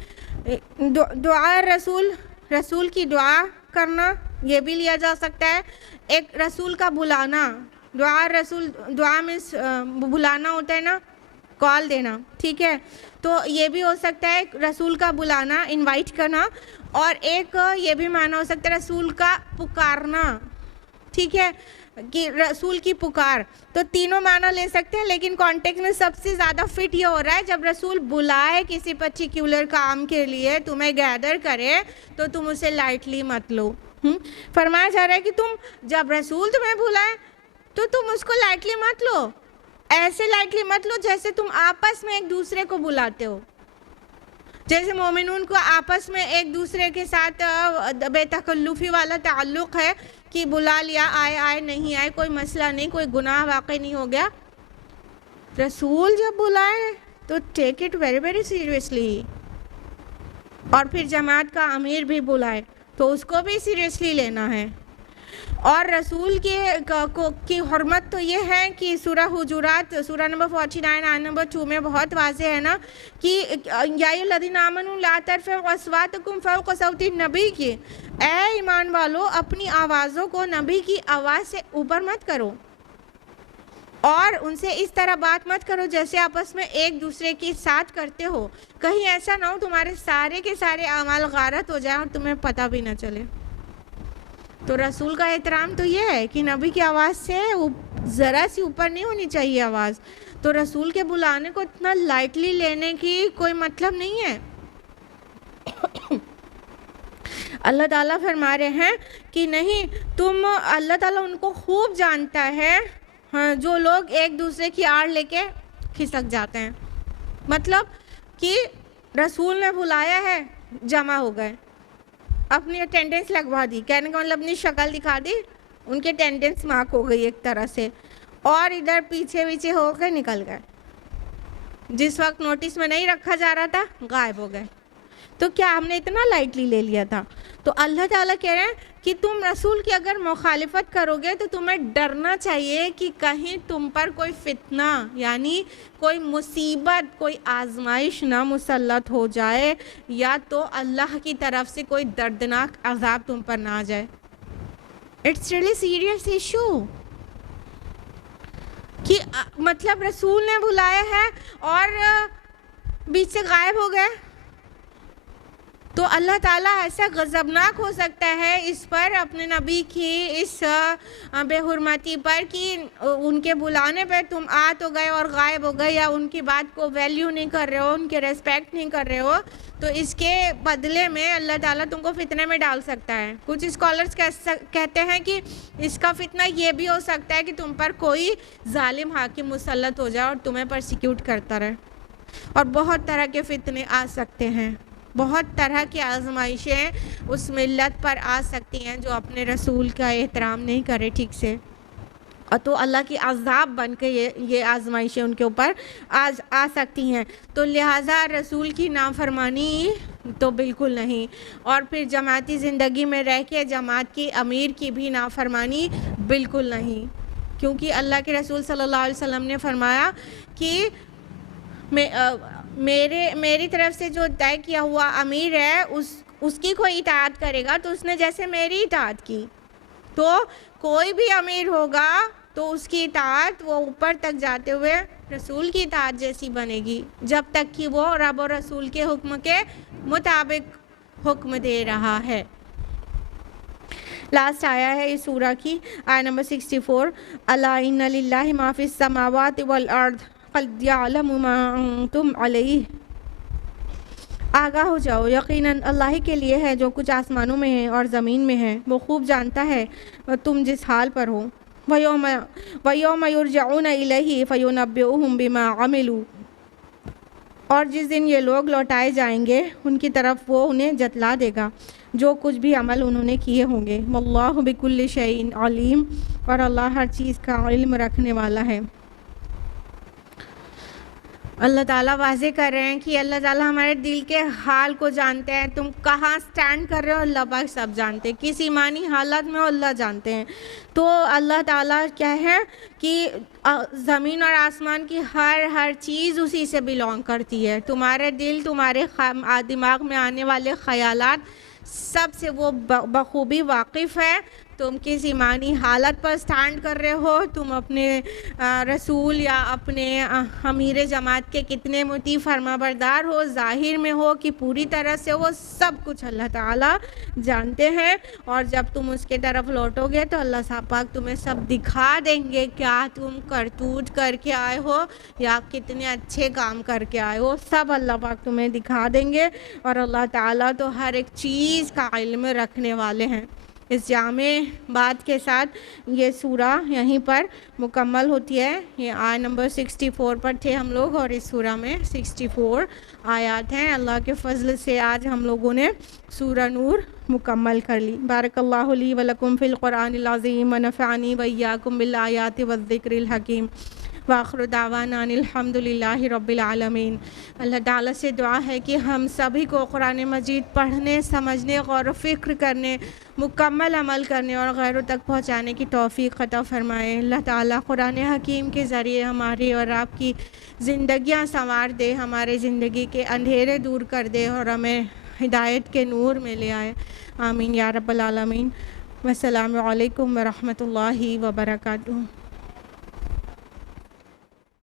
دعا رسول، رسول کی دعا کرنا، یہ بھی لیا جا سکتا ہے۔ ایک رسول کا بلانا، دعا رسول، دعا میں بلانا ہوتا ہے نا، کال دینا، ٹھیک ہے، تو یہ بھی ہو سکتا ہے رسول کا بلانا، انوائٹ کرنا، اور ایک یہ بھی معنی ہو سکتا ہے رسول کا پکارنا، ٹھیک ہے، کہ رسول کی پکار۔ تو تینوں معنی لے سکتے ہیں، لیکن کانٹیکس میں سب سے زیادہ فٹ یہ ہو رہا ہے جب رسول بلائے کسی پرٹیکولر کام کے لیے، تمہیں گیدر کرے، تو تم اسے لائٹلی مت لو۔ فرمایا جا رہا ہے کہ تم جب رسول تمہیں بلائے تو تم اس کو لائٹلی مت لو، ایسے لائٹلی مت لو جیسے تم آپس میں ایک دوسرے کو بلاتے ہو، جیسے مومنون کو آپس میں ایک دوسرے کے ساتھ بے تکلفی والا تعلق ہے کہ بلا لیا، آئے نہیں آئے، کوئی مسئلہ نہیں، کوئی گناہ واقع نہیں ہو گیا۔ رسول جب بلائے تو take it very very seriously, اور پھر جماعت کا امیر بھی بلائے تو اس کو بھی سیریسلی لینا ہے۔ اور رسول کی حرمت تو یہ ہے کہ سورہ حجرات سورہ نمبر 49 آیت نمبر 2 میں بہت واضح ہے نا کہ یا ایھا الذین آمنوا لا ترفعوا اصواتکم فوق صوت النبی کی، اے ایمان والو اپنی آوازوں کو نبی کی آواز سے اوپر مت کرو، اور ان سے اس طرح بات مت کرو جیسے آپس میں ایک دوسرے کے ساتھ کرتے ہو، کہیں ایسا نہ ہو تمہارے سارے کے سارے اعمال غارت ہو جائیں اور تمہیں پتہ بھی نہ چلے۔ تو رسول کا احترام تو یہ ہے کہ نبی کی آواز سے ذرا سی اوپر نہیں ہونی چاہیے آواز، تو رسول کے بلانے کو اتنا لائٹلی لینے کی کوئی مطلب نہیں ہے۔ اللہ تعالیٰ فرما رہے ہیں کہ نہیں، اللہ تعالیٰ ان کو خوب جانتا ہے جو لوگ ایک دوسرے کی آڑ لے کے کھسک جاتے ہیں، مطلب کہ رسول نے بلایا ہے، جمع ہو گئے، اپنی اٹینڈنس لگوا دی، کہنے کا مطلب اپنی شکل دکھا دی، ان کی اٹینڈنس مارک ہو گئی ایک طرح سے، اور ادھر پیچھے ہو کے نکل گئے، جس وقت نوٹس میں نہیں رکھا جا رہا تھا غائب ہو گئے۔ تو کیا ہم نے اتنا لائٹلی لے لیا تھا؟ تو اللہ تعالیٰ کہہ رہے ہیں کہ تم رسول کی اگر مخالفت کرو گے تو تمہیں ڈرنا چاہیے کہ کہیں تم پر کوئی فتنہ یعنی کوئی مصیبت، کوئی آزمائش نہ مسلط ہو جائے، یا تو اللہ کی طرف سے کوئی دردناک عذاب تم پر نہ آ جائے۔ اٹس ریئلی سیریس ایشو کہ مطلب رسول نے بلایا ہے اور بیچ سے غائب ہو گئے، تو اللہ تعالیٰ ایسا غضبناک ہو سکتا ہے اس پر، اپنے نبی کی اس بے حرمتی پر، کہ ان کے بلانے پہ تم آ تو گئے اور غائب ہو گئے، یا ان کی بات کو ویلیو نہیں کر رہے ہو، ان کے ریسپیکٹ نہیں کر رہے ہو، تو اس کے بدلے میں اللہ تعالیٰ تم کو فتنے میں ڈال سکتا ہے۔ کچھ اسکالرز کہتے ہیں کہ اس کا فتنہ یہ بھی ہو سکتا ہے کہ تم پر کوئی ظالم حاکم مسلط ہو جائے اور تمہیں پرسیکیوٹ کرتا رہے، اور بہت طرح کے فتنے آ سکتے ہیں، بہت طرح کی آزمائشیں اس ملت پر آ سکتی ہیں جو اپنے رسول کا احترام نہیں کرے ٹھیک سے، اور تو اللہ کی عذاب بن کے یہ آزمائشیں ان کے اوپر آ سکتی ہیں۔ تو لہٰذا رسول کی نافرمانی تو بالکل نہیں، اور پھر جماعتی زندگی میں رہ کے جماعت کی امیر کی بھی نافرمانی بالکل نہیں، کیونکہ اللہ کے رسول صلی اللہ علیہ وسلم نے فرمایا کہ میری طرف سے جو طے کیا ہوا امیر ہے اس کی کوئی اطاعت کرے گا تو اس نے جیسے میری اطاعت کی، تو کوئی بھی امیر ہوگا تو اس کی اطاعت وہ اوپر تک جاتے ہوئے رسول کی اطاعت جیسی بنے گی، جب تک کہ وہ رب و رسول کے حکم کے مطابق حکم دے رہا ہے۔ لاسٹ آیا ہے اس سورہ کی آیت نمبر 64، الا ان للہ ما فی السماوات والارض قد یعلم ما انتم علیہ، آگاہ ہو جاؤ، یقیناً اللہ ہی کے لیے ہے جو کچھ آسمانوں میں ہے اور زمین میں ہے، وہ خوب جانتا ہے تم جس حال پر ہو۔ وَيَوْمَ يُرْجَعُونَ إِلَيْهِ فَيُنَبِّئُهُم بِمَا عَمِلُوا، اور جس دن یہ لوگ لوٹائے جائیں گے ان کی طرف وہ انہیں جتلا دے گا جو کچھ بھی عمل انہوں نے کیے ہوں گے۔ وَاللَّهُ بِكُلِّ شَيْءٍ عَلِيمٌ، اور اللہ ہر چیز کا علم رکھنے والا ہے۔ اللہ تعالیٰ واضح کر رہے ہیں کہ اللہ تعالیٰ ہمارے دل کے حال کو جانتے ہیں، تم کہاں سٹینڈ کر رہے ہو اللہ پاک سب جانتے ہیں، کس ایمانی حالت میں ہو اللہ جانتے ہیں۔ تو اللہ تعالیٰ کیا ہے کہ زمین اور آسمان کی ہر چیز اسی سے بلونگ کرتی ہے، تمہارے دل، تمہارے دماغ میں آنے والے خیالات سب سے وہ بخوبی واقف ہے، تم کس ایمانی حالت پر سٹینڈ کر رہے ہو، تم اپنے رسول یا اپنے امیر جماعت کے کتنے مطیع فرما بردار ہو، ظاہر میں ہو کہ پوری طرح سے، وہ سب کچھ اللہ تعالیٰ جانتے ہیں، اور جب تم اس کے طرف لوٹو گے تو اللہ صاحب پاک تمہیں سب دکھا دیں گے، کیا تم کرتوت کر کے آئے ہو یا کتنے اچھے کام کر کے آئے ہو، سب اللہ پاک تمہیں دکھا دیں گے، اور اللہ تعالیٰ تو ہر ایک چیز کا علم رکھنے والے ہیں۔ اس جامع بات کے ساتھ یہ سورہ یہیں پر مکمل ہوتی ہے۔ یہ آیت نمبر 64 پر تھے ہم لوگ، اور اس سورہ میں 64 آیات ہیں۔ اللہ کے فضل سے آج ہم لوگوں نے سورہ نور مکمل کر لی۔ بارک اللہ لی و لکم فی القرآن العظیم ونفعنی و ایاکم بالآیات والذکر الحکیم۔ وآخر دعوانا ان الحمد للہ رب العالمین۔ اللہ تعالیٰ سے دعا ہے کہ ہم سبھی کو قرآن مجید پڑھنے، سمجھنے، غور و فکر کرنے، مکمل عمل کرنے اور غیروں تک پہنچانے کی توفیق عطا فرمائے۔ اللہ تعالیٰ قرآن حکیم کے ذریعے ہماری اور آپ کی زندگیاں سنوار دے، ہمارے زندگی کے اندھیرے دور کر دے اور ہمیں ہدایت کے نور میں لے آئے، آمین یا رب العالمین۔ والسلام علیکم ورحمۃ اللہ وبرکاتہ۔